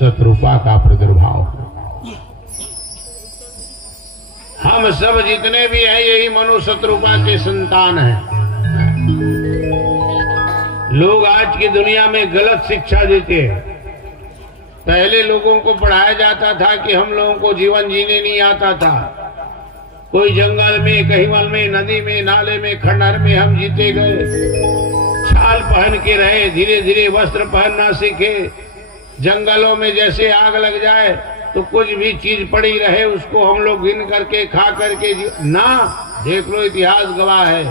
शत्रुपा का प्रादुर्भाव। हम सब जितने भी हैं यही मनु शत्रुपा के संतान हैं। लोग आज की दुनिया में गलत शिक्षा देते हैं। पहले लोगों को पढ़ाया जाता था कि हम लोगों को जीवन जीने नहीं आता था। कोई जंगल में, कहीं वल में, नदी में, नाले में, खंडहर में हम जीते गए। छाल पहन के रहे, धीरे धीरे वस्त्र पहनना सीखे। जंगलों में जैसे आग लग जाए तो कुछ भी चीज पड़ी रहे उसको हम लोग गिन करके खा करके ना, देख लो इतिहास गवाह है।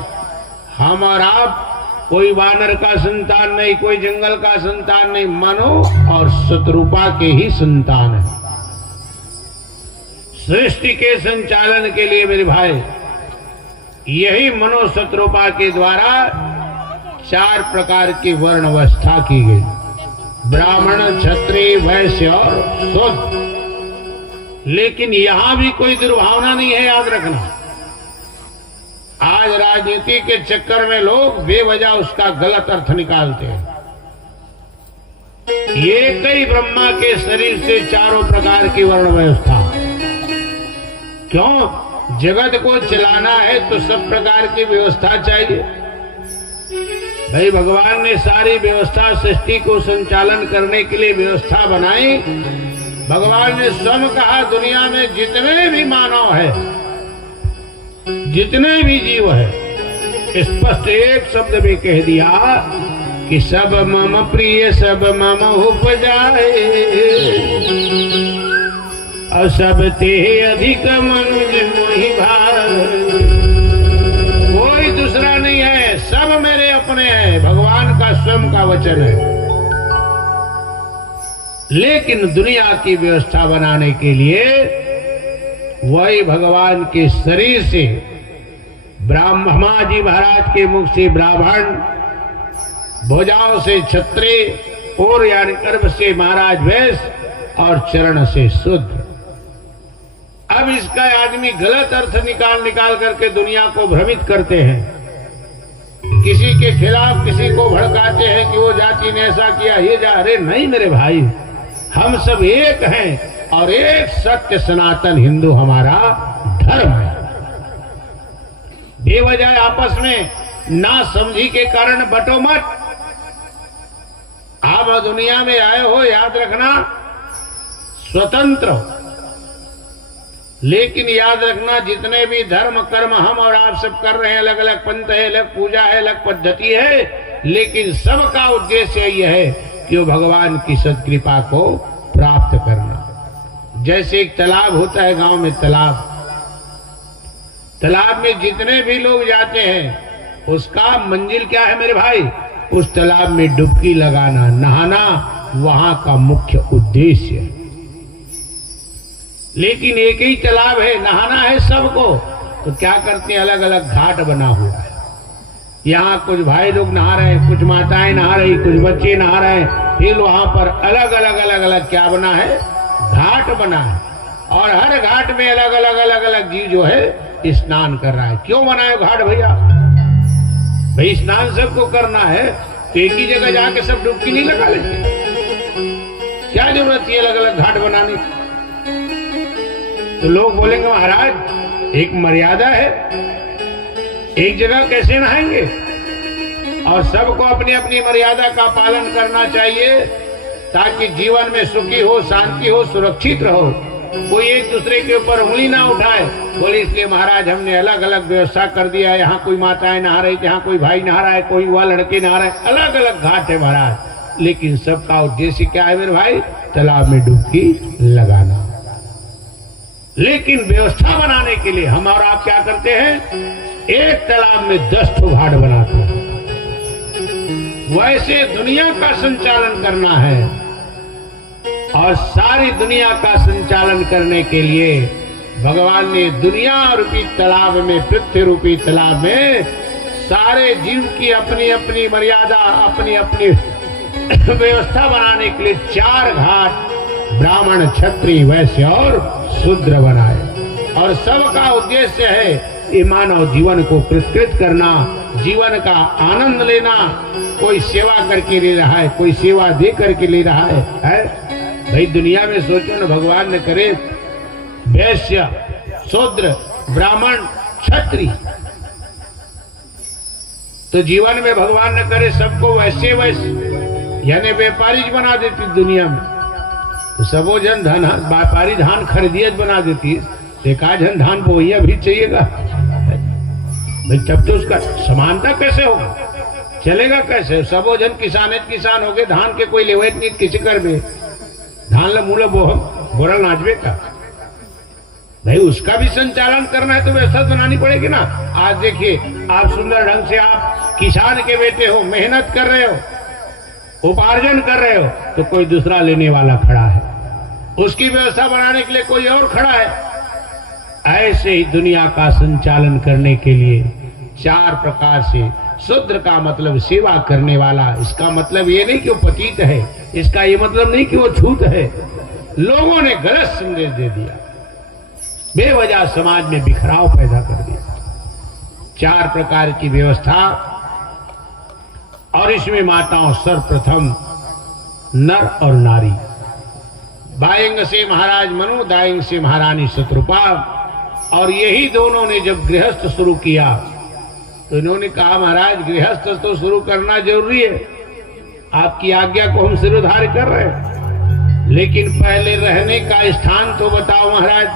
हम और आप कोई वानर का संतान नहीं, कोई जंगल का संतान नहीं, मनु और शत्रुपा के ही संतान है। सृष्टि के संचालन के लिए मेरे भाई यही मनु शत्रुपा के द्वारा 4 प्रकार की वर्ण अवस्था की गई, ब्राह्मण, क्षत्रिय, वैश्य और शूद्र। लेकिन यहां भी कोई दुर्भावना नहीं है, याद रखना। आज राजनीति के चक्कर में लोग बेवजह उसका गलत अर्थ निकालते हैं। ये कई ब्रह्मा के शरीर से 4 प्रकार की वर्ण व्यवस्था। क्यों? जगत को चलाना है तो सब प्रकार की व्यवस्था चाहिए। भाई भगवान ने सारी व्यवस्था सृष्टि को संचालन करने के लिए व्यवस्था बनाई। भगवान ने स्वयं कहा दुनिया में जितने भी मानव है, जितने भी जीव है, स्पष्ट एक शब्द में कह दिया कि सब मम प्रिय सब मम उपजाए, और सब ते अधिक मनुज मोहि भाए। कोई दूसरा नहीं है, सब मेरे अपने हैं। भगवान का स्वयं का वचन है। लेकिन दुनिया की व्यवस्था बनाने के लिए वही भगवान के शरीर से ब्रह्मा जी महाराज के मुख से ब्राह्मण, भुजाओं से क्षत्रिय और यानी गर्भ से महाराज वैश्य और चरण से शूद्र। अब इसका आदमी गलत अर्थ निकाल करके दुनिया को भ्रमित करते हैं। किसी के खिलाफ किसी को भड़काते हैं कि वो जाति ने ऐसा किया, ये जा। अरे नहीं मेरे भाई, हम सब एक हैं और एक सत्य सनातन हिंदू हमारा धर्म है। बेवजह आपस में ना समझी के कारण बटो मत। आप दुनिया में आए हो, याद रखना, स्वतंत्र हो। लेकिन याद रखना जितने भी धर्म कर्म हम और आप सब कर रहे हैं, अलग अलग पंथ है, अलग पूजा है, अलग पद्धति है, लेकिन सबका उद्देश्य यह है कि वो भगवान की सत्कृपा को प्राप्त करना। जैसे एक तालाब होता है गांव में, तालाब में जितने भी लोग जाते हैं उसका मंजिल क्या है मेरे भाई? उस तालाब में डुबकी लगाना, नहाना वहां का मुख्य उद्देश्य है। लेकिन एक ही तालाब है, नहाना है सबको, तो क्या करते हैं? अलग अलग घाट बना हुआ है। यहाँ कुछ भाई लोग नहा रहे हैं, कुछ माताएं नहा रही, कुछ बच्चे नहा रहे हैं। फिर वहां पर अलग अलग क्या बना है? घाट बना है। और हर घाट में अलग अलग जीव जो है स्नान कर रहा है। क्यों बनाए घाट भैया? भाई स्नान सबको करना है तो एक ही जगह जाके सब डुबकी नहीं लगा लेते। क्या जरूरत है अलग अलग घाट बनाने की? तो लोग बोलेंगे महाराज एक मर्यादा है, एक जगह कैसे नहाएंगे? और सबको अपनी अपनी मर्यादा का पालन करना चाहिए ताकि जीवन में सुखी हो, शांति हो, सुरक्षित रहो। कोई एक दूसरे के ऊपर उंगली ना उठाए। बोले इसलिए महाराज हमने अलग अलग व्यवस्था कर दिया है। यहाँ कोई माताएं नहा रही, यहाँ कोई भाई नहा रहा है, कोई युवा लड़के नहा रहे हैं। अलग अलग घाट है महाराज, लेकिन सबका उद्देश्य क्या है मेरे भाई? तालाब में डुबकी लगाना। लेकिन व्यवस्था बनाने के लिए हम और आप क्या करते हैं? एक तालाब में 10 ठो घाट बनाते हैं। वैसे दुनिया का संचालन करना है और सारी दुनिया का संचालन करने के लिए भगवान ने दुनिया रूपी तालाब में, पृथ्वी रूपी तालाब में सारे जीव की अपनी अपनी मर्यादा, अपनी अपनी व्यवस्था बनाने के लिए 4 घाट ब्राह्मण, क्षत्रिय, वैश्य और शूद्र बनाए। और सबका उद्देश्य है ये मानव जीवन को कृतकृत करना, जीवन का आनंद लेना। कोई सेवा करके ले रहा है, कोई सेवा दे करके ले रहा है? भाई दुनिया में सोचो ना, भगवान ने करे वैश्य, शूद्र, ब्राह्मण, क्षत्रिय, तो जीवन में भगवान ने करे सबको वैसे यानी व्यापारी बना देती दुनिया में, तो सबो जन धन व्यापारी धान खरीदिए बना देती, एका जन धान बोइया भी चाहिएगा भाई, तब तो उसका समानता कैसे होगा, चलेगा कैसे? सबो जन किसान हो गए, धान के कोई लेवे नहीं, किसी कर में धान ल मूल बोरा नाचवे का भाई, उसका भी संचालन करना है तो व्यवस्था बनानी पड़ेगी ना। आज देखिए, आप सुंदर ढंग से आप किसान के बेटे हो, मेहनत कर रहे हो, उपार्जन कर रहे हो, तो कोई दूसरा लेने वाला खड़ा है, उसकी व्यवस्था बनाने के लिए कोई और खड़ा है। ऐसे ही दुनिया का संचालन करने के लिए 4 प्रकार से, शूद्र का मतलब सेवा करने वाला, इसका मतलब ये नहीं कि वो पतित है, इसका ये मतलब नहीं कि वो छूत है। लोगों ने गलत संदेश दे दिया, बेवजह समाज में बिखराव पैदा कर दिया। 4 प्रकार की व्यवस्था, और इसमें माताओं सर्वप्रथम नर और नारी, बाएंग से महाराज मनु, दाएंग से महारानी शत्रुपा, और यही दोनों ने जब गृहस्थ शुरू किया तो इन्होंने कहा महाराज गृहस्थ तो शुरू करना जरूरी है, आपकी आज्ञा को हम सिरोधार्य कर रहे हैं, लेकिन पहले रहने का स्थान तो बताओ महाराज।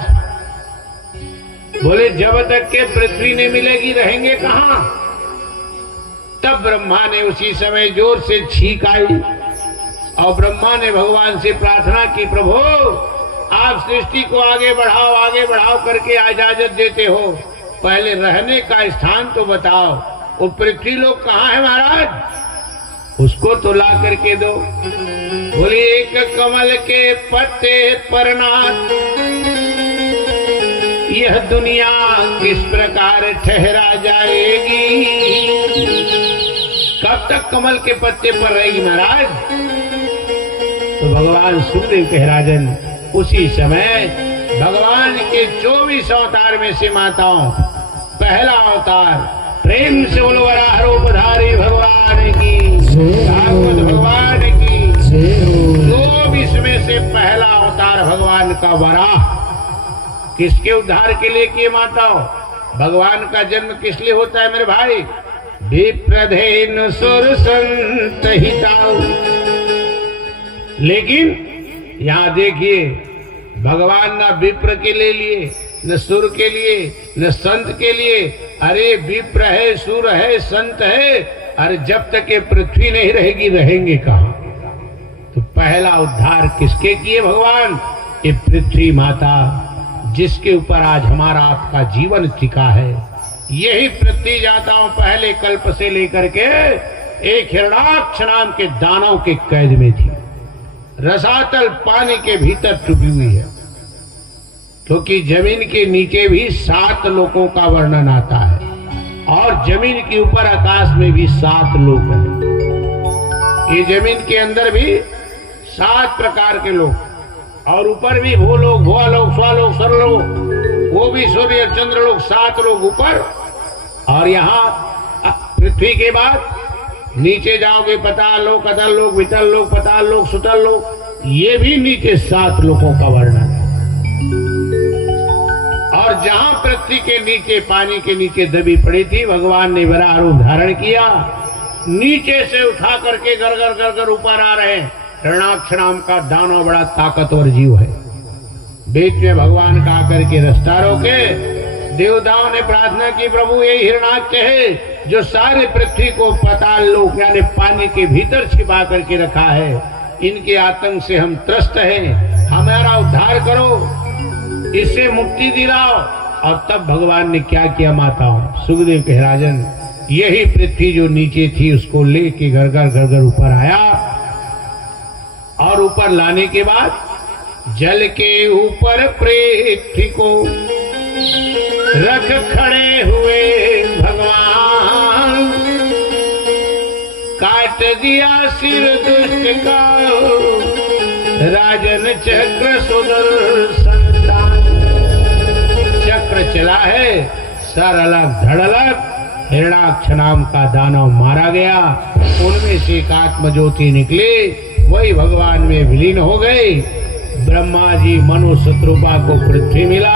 बोले जब तक के पृथ्वी नहीं मिलेगी रहेंगे कहां? तब ब्रह्मा ने उसी समय जोर से छींक आई और ब्रह्मा ने भगवान से प्रार्थना की, प्रभु आप सृष्टि को आगे बढ़ाओ करके इजाजत देते हो, पहले रहने का स्थान तो बताओ। वो पृथ्वी लोग कहाँ है महाराज, उसको तो ला करके दो। बोले एक कमल के पत्ते पर नाथ, यह दुनिया किस प्रकार ठहरा जाएगी? कब तक कमल के पत्ते पर रहेगी महाराज? तो भगवान सुखदेव कह राजन, उसी समय भगवान के 24 अवतार में से माताओं पहला अवतार, प्रेम से बोलो वराह रूपधारी भगवान की, भागवत भगवान की। 24 में से पहला अवतार भगवान का वराह, किसके उद्धार के लिए किए माताओं? भगवान का जन्म किस लिए होता है मेरे भाई? विप्रधेन सुर संत हिताऊ। लेकिन यहां देखिए, भगवान न विप्र के लिए, न सुर के लिए, न संत के लिए। अरे विप्र है, सुर है, संत है, अरे जब तक ये पृथ्वी नहीं रहेगी रहेंगे कहां? तो पहला उद्धार किसके किए भगवान? ये पृथ्वी माता, जिसके ऊपर आज हमारा आपका जीवन टिका है। यही पृथ्वी जाताओं पहले कल्प से लेकर के एक हिरणाक्ष नाम के दानव के कैद में थी, रसातल पानी के भीतर छुपी हुई है, क्योंकि जमीन के नीचे भी 7 लोकों का वर्णन आता है और जमीन के ऊपर आकाश में भी 7 लोक हैं। ये जमीन के अंदर भी 7 प्रकार के लोग, और ऊपर भी भूलोक, भुआलोक, स्वालोक, सरलोक, वो भी सूर्य चंद्र लोग, 7 लोग ऊपर। और यहाँ पृथ्वी के बाद नीचे जाओगे पाताल लोक, अतल लोक, वितल लोक, पाताल लोक, सुतल लोक, ये भी नीचे 7 लोकों का वर्णन है। और जहां पृथ्वी के नीचे, पानी के नीचे दबी पड़ी थी, भगवान ने वराह रूप धारण किया, नीचे से उठा करके गरगर गरगर ऊपर आ रहे हैं। हिरणाक्ष नाम का दानव बड़ा ताकतवर जीव है। बीच में भगवान का आकर के रास्ता रोके, देवताओं ने प्रार्थना की, प्रभु यही हिरणाक्ष है जो सारे पृथ्वी को पाताल लोक यानी पानी के भीतर छिपा करके रखा है, इनके आतंक से हम त्रस्त हैं, हमारा उद्धार करो, इससे मुक्ति दिलाओ। और तब भगवान ने क्या किया माताओं? सुखदेव कह राजन, यही पृथ्वी जो नीचे थी उसको लेके गरगर गरगर ऊपर आया, और ऊपर लाने के बाद जल के ऊपर पृथ्वी को रख खड़े हुए भगवान, काट दिया सिर दुष्ट का राजन चक्र सुदर्शन। चक्र चला है, सर अलग धड़ अलग, हिरणाक्ष नाम का दानव मारा गया, उनमें से एक आत्मज्योति निकली, वही भगवान में विलीन हो गई। ब्रह्मा जी मनु शत्रुपा को पृथ्वी मिला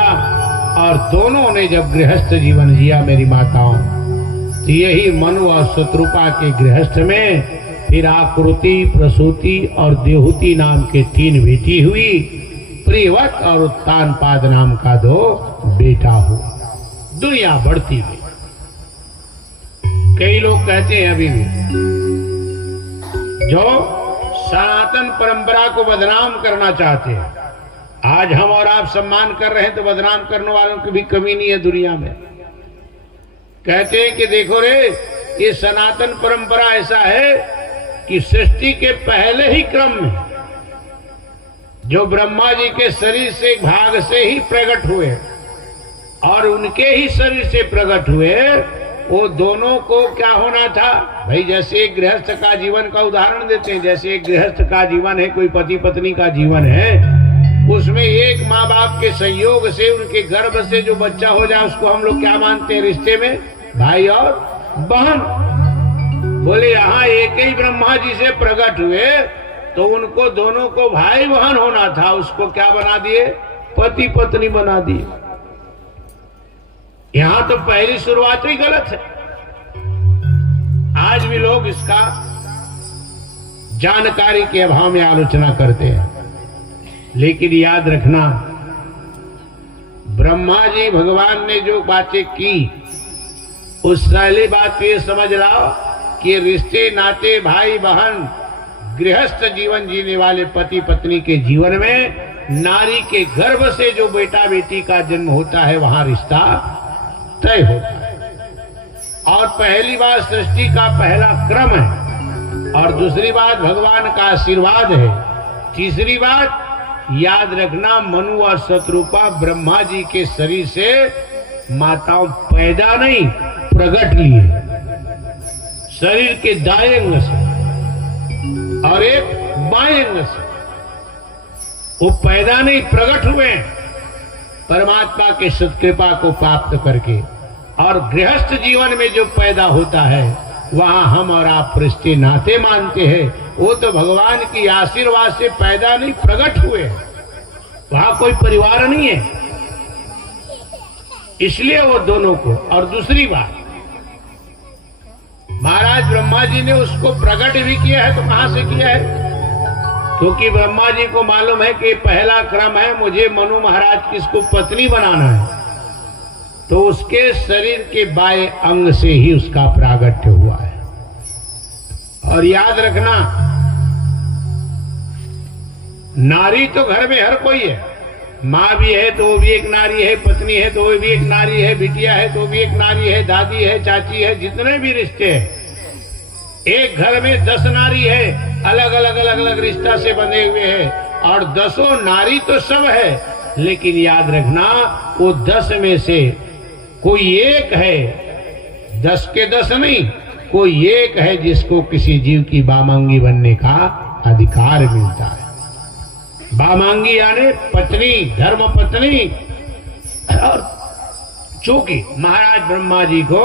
और दोनों ने जब गृहस्थ जीवन जिया मेरी माताओं, तो यही मनु और शत्रुपा के गृहस्थ में फिर आकृति, प्रसूति और देहूति नाम के 3 बेटी हुई। प्रियवत और उत्तानपाद नाम का 2 बेटा हुआ। दुनिया बढ़ती गई। कई लोग कहते हैं अभी भी जो सनातन परंपरा को बदनाम करना चाहते हैं, आज हम और आप सम्मान कर रहे हैं तो बदनाम करने वालों की भी कमी नहीं है दुनिया में। कहते हैं कि देखो रे, ये सनातन परंपरा ऐसा है कि सृष्टि के पहले ही क्रम में जो ब्रह्मा जी के शरीर से भाग से ही प्रकट हुए और उनके ही शरीर से प्रकट हुए, वो दोनों को क्या होना था भाई? जैसे एक गृहस्थ का जीवन का उदाहरण देते हैं, जैसे एक गृहस्थ का जीवन है, कोई पति पत्नी का जीवन है, उसमें एक माँ बाप के संयोग से उनके गर्भ से जो बच्चा हो जाए उसको हम लोग क्या मानते हैं रिश्ते में? भाई और बहन। बोले यहाँ एक ही ब्रह्मा जी से प्रकट हुए तो उनको दोनों को भाई बहन होना था, उसको क्या बना दिए? पति पत्नी बना दिए। यहां तो पहली शुरुआत ही गलत है। आज भी लोग इसका जानकारी के अभाव में आलोचना करते हैं, लेकिन याद रखना ब्रह्मा जी भगवान ने जो बातें की, उस पहली बात ये समझ लाओ कि रिश्ते नाते भाई बहन गृहस्थ जीवन जीने वाले पति पत्नी के जीवन में नारी के गर्भ से जो बेटा बेटी का जन्म होता है वहां रिश्ता तय होता है। और पहली बात सृष्टि का पहला क्रम है, और दूसरी बात भगवान का आशीर्वाद है। तीसरी बात याद रखना, मनु और शत्रुपा ब्रह्मा जी के शरीर से माताओं पैदा नहीं प्रकट लिए, शरीर के दाएं अंग से और एक बाएं अंग से। वो पैदा नहीं प्रकट हुए परमात्मा के सत्कृपा को प्राप्त करके। और गृहस्थ जीवन में जो पैदा होता है वहां हम और आप रिश्ते नाते मानते हैं, वो तो भगवान की आशीर्वाद से पैदा नहीं प्रकट हुए, वहां कोई परिवार नहीं है, इसलिए वो दोनों को। और दूसरी बात, महाराज ब्रह्मा जी ने उसको प्रकट भी किया है, तो कहां से किया है? क्योंकि ब्रह्मा जी को मालूम है कि पहला क्रम है, मुझे मनु महाराज की इसको पत्नी बनाना है, तो उसके शरीर के बाएं अंग से ही उसका प्रागट्य हुआ है। और याद रखना, नारी तो घर में हर कोई है, माँ भी है तो वो भी एक नारी है, पत्नी है तो वो भी एक नारी है, बिटिया है तो वो भी एक नारी है, दादी है, चाची है, जितने भी रिश्ते हैं, एक घर में 10 नारी है, अलग अलग अलग अलग रिश्ता से बंधे हुए हैं, और 10 नारी तो सब है, लेकिन याद रखना वो 10 में से कोई एक है, 10 के 10 नहीं, कोई एक है जिसको किसी जीव की बामांगी बनने का अधिकार मिलता है। बामांगी यानी पत्नी, धर्म पत्नी। और चूंकि महाराज ब्रह्मा जी को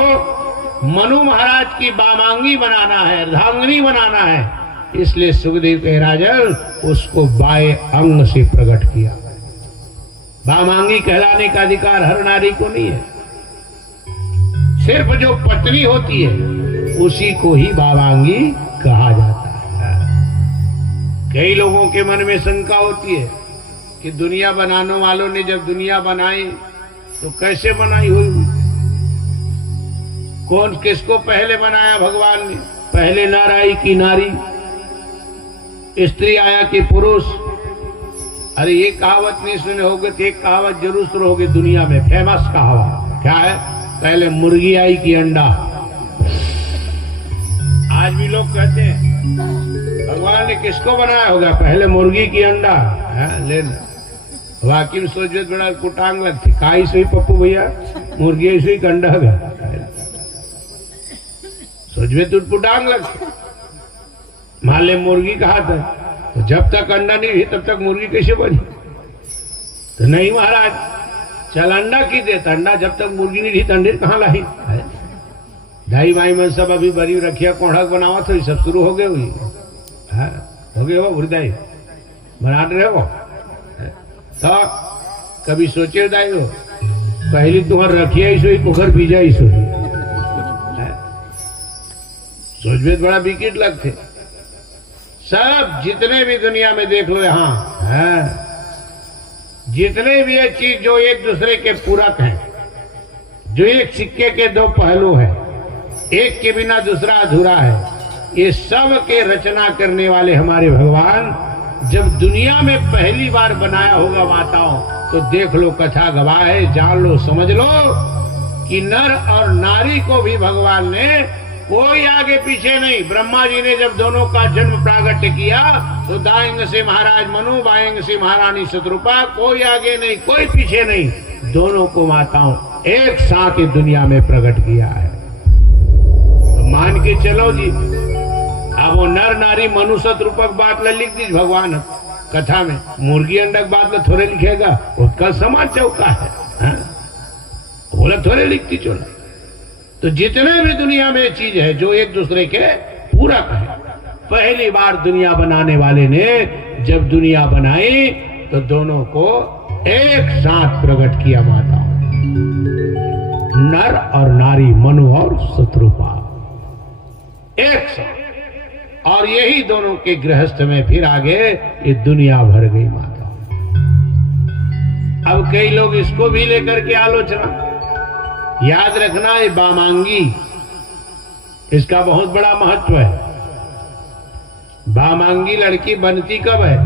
मनु महाराज की बामांगी बनाना है, अर्धांगिनी बनाना है, इसलिए सुखदेव के राजन उसको बाएं अंग से प्रकट किया। बामांगी कहलाने का अधिकार हर नारी को नहीं है, सिर्फ जो पत्नी होती है उसी को ही बामांगी कहा जाता है। कई लोगों के मन में शंका होती है कि दुनिया बनाने वालों ने जब दुनिया बनाई तो कैसे बनाई हुई? कौन किसको पहले बनाया भगवान ने? पहले नर आई कि नारी, स्त्री आया कि पुरुष? अरे ये कहावत नहीं सुने होगे तो एक कहावत जरूर सुनोगे दुनिया में, फेमस कहावत। क्या है? पहले मुर्गी आई कि अंडा? आज भी लोग कहते हैं भगवान ने किसको बनाया होगा, पहले मुर्गी की अंडा? ले वाकई में सोच बड़ा कुटांग लगती, काई से पप्पू भैया मुर्गी से अंडा सोच तो कुटांग लगती। मान ले मुर्गी कहा था, तो जब तक अंडा नहीं हुई तब तक मुर्गी कैसे बनी? तो नहीं महाराज, चल अंडा की देता, अंडा जब तक मुर्गी नहीं रही अंडे कहाँ लाई? ढाई भाई मन सब अभी बरी रखिया कोढ़क बनावा तो सब शुरू हो गए हुई हो गए हो हृदय बना रहे हो। तो कभी सोचे दाई हो पहली तुम्हार रखिया ही सोई कुकर बीजा ही सोई सोच बड़ा विकेट लगते। सब जितने भी दुनिया में देख लो यहाँ है, जितने भी ये चीज जो एक दूसरे के पूरक हैं, जो एक सिक्के के दो पहलू हैं, एक के बिना दूसरा अधूरा है, ये सब के रचना करने वाले हमारे भगवान जब दुनिया में पहली बार बनाया होगा माताओं तो देख लो, कथा गवाह है, जान लो, समझ लो कि नर और नारी को भी भगवान ने कोई आगे पीछे नहीं। ब्रह्मा जी ने जब दोनों का जन्म प्रागट्य किया तो दाएंग से महाराज मनु, बाएंग से महारानी शत्रुपा, कोई आगे नहीं, कोई पीछे नहीं, दोनों को माताओं एक साथ ही दुनिया में प्रकट किया है। तो मान के चलो जी, अब वो नर नारी मनु शत्रुपक बात ल लिख दी भगवान कथा में, मुर्गी अंडक बात ल थोड़े लिखेगा, उसका समाज चौका है, बोला थोड़े लिखती चलो। तो जितने भी दुनिया में चीज है जो एक दूसरे के पूरक है, पहली बार दुनिया बनाने वाले ने जब दुनिया बनाई तो दोनों को एक साथ प्रकट किया माता, नर और नारी, मनु और शत्रुपा एक साथ। और यही दोनों के गृहस्थ में फिर आगे ये दुनिया भर गई माता। अब कई लोग इसको भी लेकर के आलोचना, याद रखना ये बामांगी, इसका बहुत बड़ा महत्व है। बामांगी लड़की बनती कब है?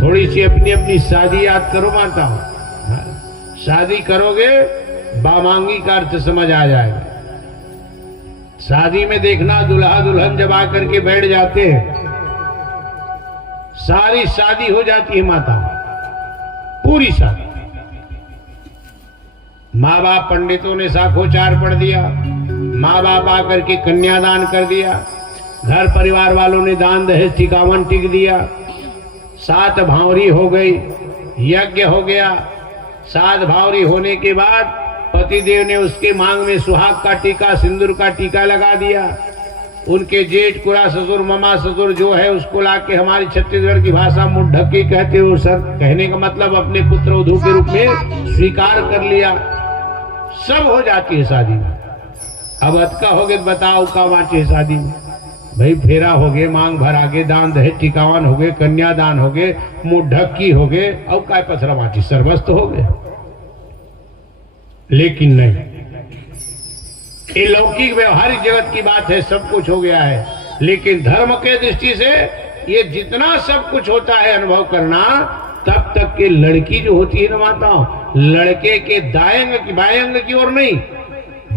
थोड़ी सी अपनी अपनी शादी याद करो माता, शादी करोगे बामांगी का अर्थ समझ आ जाएगा। शादी में देखना दुल्हा दुल्हन जब आकर के बैठ जाते हैं, सारी शादी हो जाती है माता, पूरी शादी। माँ बाप पंडितों ने साखोचार पढ़ दिया, माँ बाप आकर के कन्यादान कर दिया, घर परिवार वालों ने दान दहेज टिकावन टिक दिया, 7 भावरी हो गई, यज्ञ हो गया। 7 भावरी होने के बाद पतिदेव ने उसके मांग में सुहाग का टीका, सिंदूर का टीका लगा दिया। उनके जेठ कुड़ा ससुर, मामा ससुर जो है उसको लाके हमारी छत्तीसगढ़ की भाषा मुंढक्की कहते हो सर, कहने का मतलब अपने पुत्र वधू के रूप में स्वीकार कर लिया। सब हो जाती है शादी में। अब अतका हो गए, बताओ का बाँचे शादी में? भाई फेरा हो गए, मांग भर आगे, दान दहेज टिकावन हो गए, कन्यादान हो गए, मुंढक्की हो गए, अब काय पथरा बाँची, सर्वस्त हो गए। लेकिन नहीं, ये लौकिक व्यवहारिक जगत की बात है, सब कुछ हो गया है। लेकिन धर्म के दृष्टि से ये जितना सब कुछ होता है अनुभव करना, तब तक के लड़की जो होती है ना माताओं, लड़के के दाएं अंग की बाएं अंग की ओर नहीं,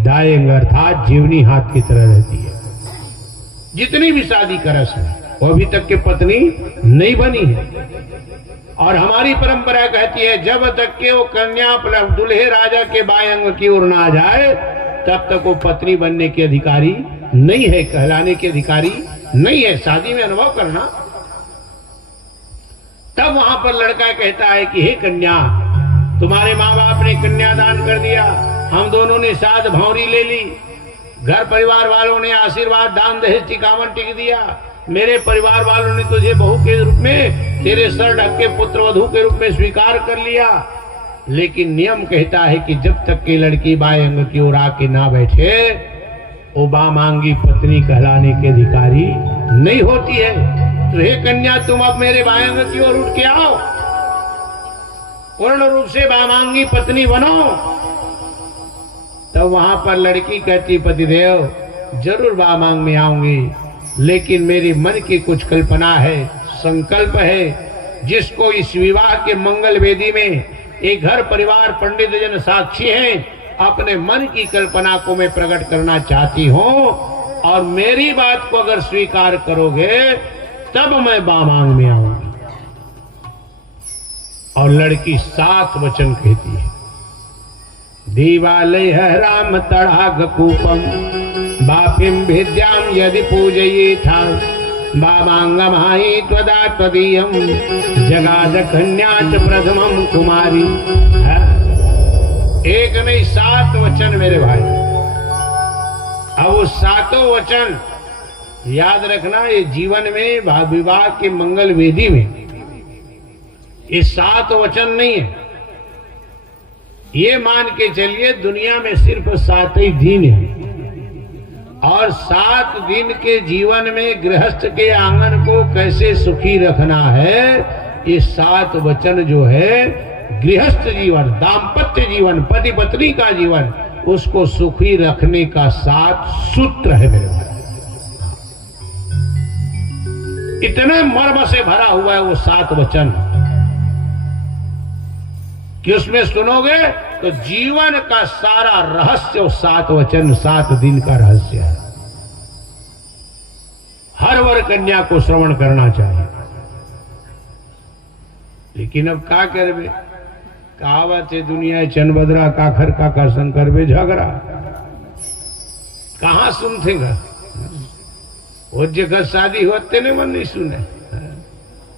दाएं अंग अर्थात जीवनी हाथ की तरह रहती है। जितनी भी शादी करस है वो अभी तक के पत्नी नहीं बनी है। और हमारी परंपरा कहती है जब तक के वो कन्या दुल्हे राजा के बाएं अंग की ओर ना जाए तब तक वो पत्नी बनने के अधिकारी नहीं है, कहलाने के अधिकारी नहीं है। शादी में अनुभव करना, तब वहां पर लड़का कहता है कि हे कन्या, तुम्हारे माँ बाप ने कन्यादान कर दिया, हम दोनों ने 7 भावरी ले ली, घर परिवार वालों ने आशीर्वाद दान दहेज टिकावन टिक दिया, मेरे परिवार वालों ने तुझे बहू के रूप में, तेरे सर ढक के पुत्र वधू के रूप में स्वीकार कर लिया। लेकिन नियम कहता है कि जब तक की लड़की बाएं अंग की ओर आके ना बैठे, वो बामांगी पत्नी कहलाने के अधिकारी नहीं होती है। तो हे कन्या, तुम अब मेरे बाएं अंग की ओर उठ के आओ, पूर्ण रूप से बामांगी पत्नी बनो। तब वहां पर लड़की कहती, पतिदेव जरूर बामांग में आऊंगी, लेकिन मेरी मन की कुछ कल्पना है, संकल्प है, जिसको इस विवाह के मंगल वेदी में एक घर परिवार पंडित जन साक्षी हैं, अपने मन की कल्पना को मैं प्रकट करना चाहती हूं, और मेरी बात को अगर स्वीकार करोगे तब मैं बामांग में आऊंगी। और लड़की 7 वचन कहती है, दीवालय राम तड़ाग कूपम बापिम विद्याम यदि पूजये था बामांगमाई त्वदा त्वदीयम जगाद कन्याच प्रथमम कुमारी। एक नहीं 7 वचन मेरे भाई। अब वो 7 वचन याद रखना, ये जीवन में विवाह के मंगल वेदी में ये 7 वचन नहीं है। ये मान के चलिए दुनिया में सिर्फ 7 ही दिन है, और 7 दिन के जीवन में गृहस्थ के आंगन को कैसे सुखी रखना है, ये 7 वचन जो है गृहस्थ जीवन, दाम्पत्य जीवन, पति पत्नी का जीवन, उसको सुखी रखने का 7 सूत्र है मेरे भाई। इतने मर्म से भरा हुआ है वो 7 वचन कि उसमें सुनोगे तो जीवन का सारा रहस्य, 7 वचन 7 दिन का रहस्य है। हर वर कन्या को श्रवण करना चाहिए। लेकिन अब क्या करबे, कहावत है दुनिया चनबदरा काखर का शंकर बे झगड़ा, कहां सुनतेगा। वो जगह शादी होते नहीं मन नहीं सुने,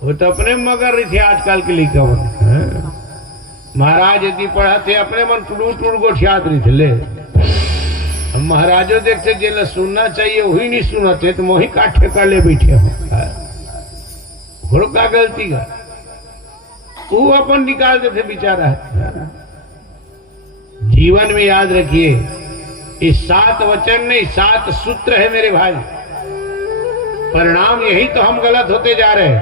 वो तो अपने मगर रही थे आजकल के लिखा महाराज यदि पढ़ाते अपने मन टूट गोठियात रही थे। ले हम महाराजो देखते जेल सुनना चाहिए वही नहीं सुनाते, तो वही काठे का ले बैठे हो। का गलती का वो अपन निकाल देते बेचारा। जीवन में याद रखिए इस 7 वचन नहीं 7 सूत्र है मेरे भाई। परिणाम यही तो हम गलत होते जा रहे हैं।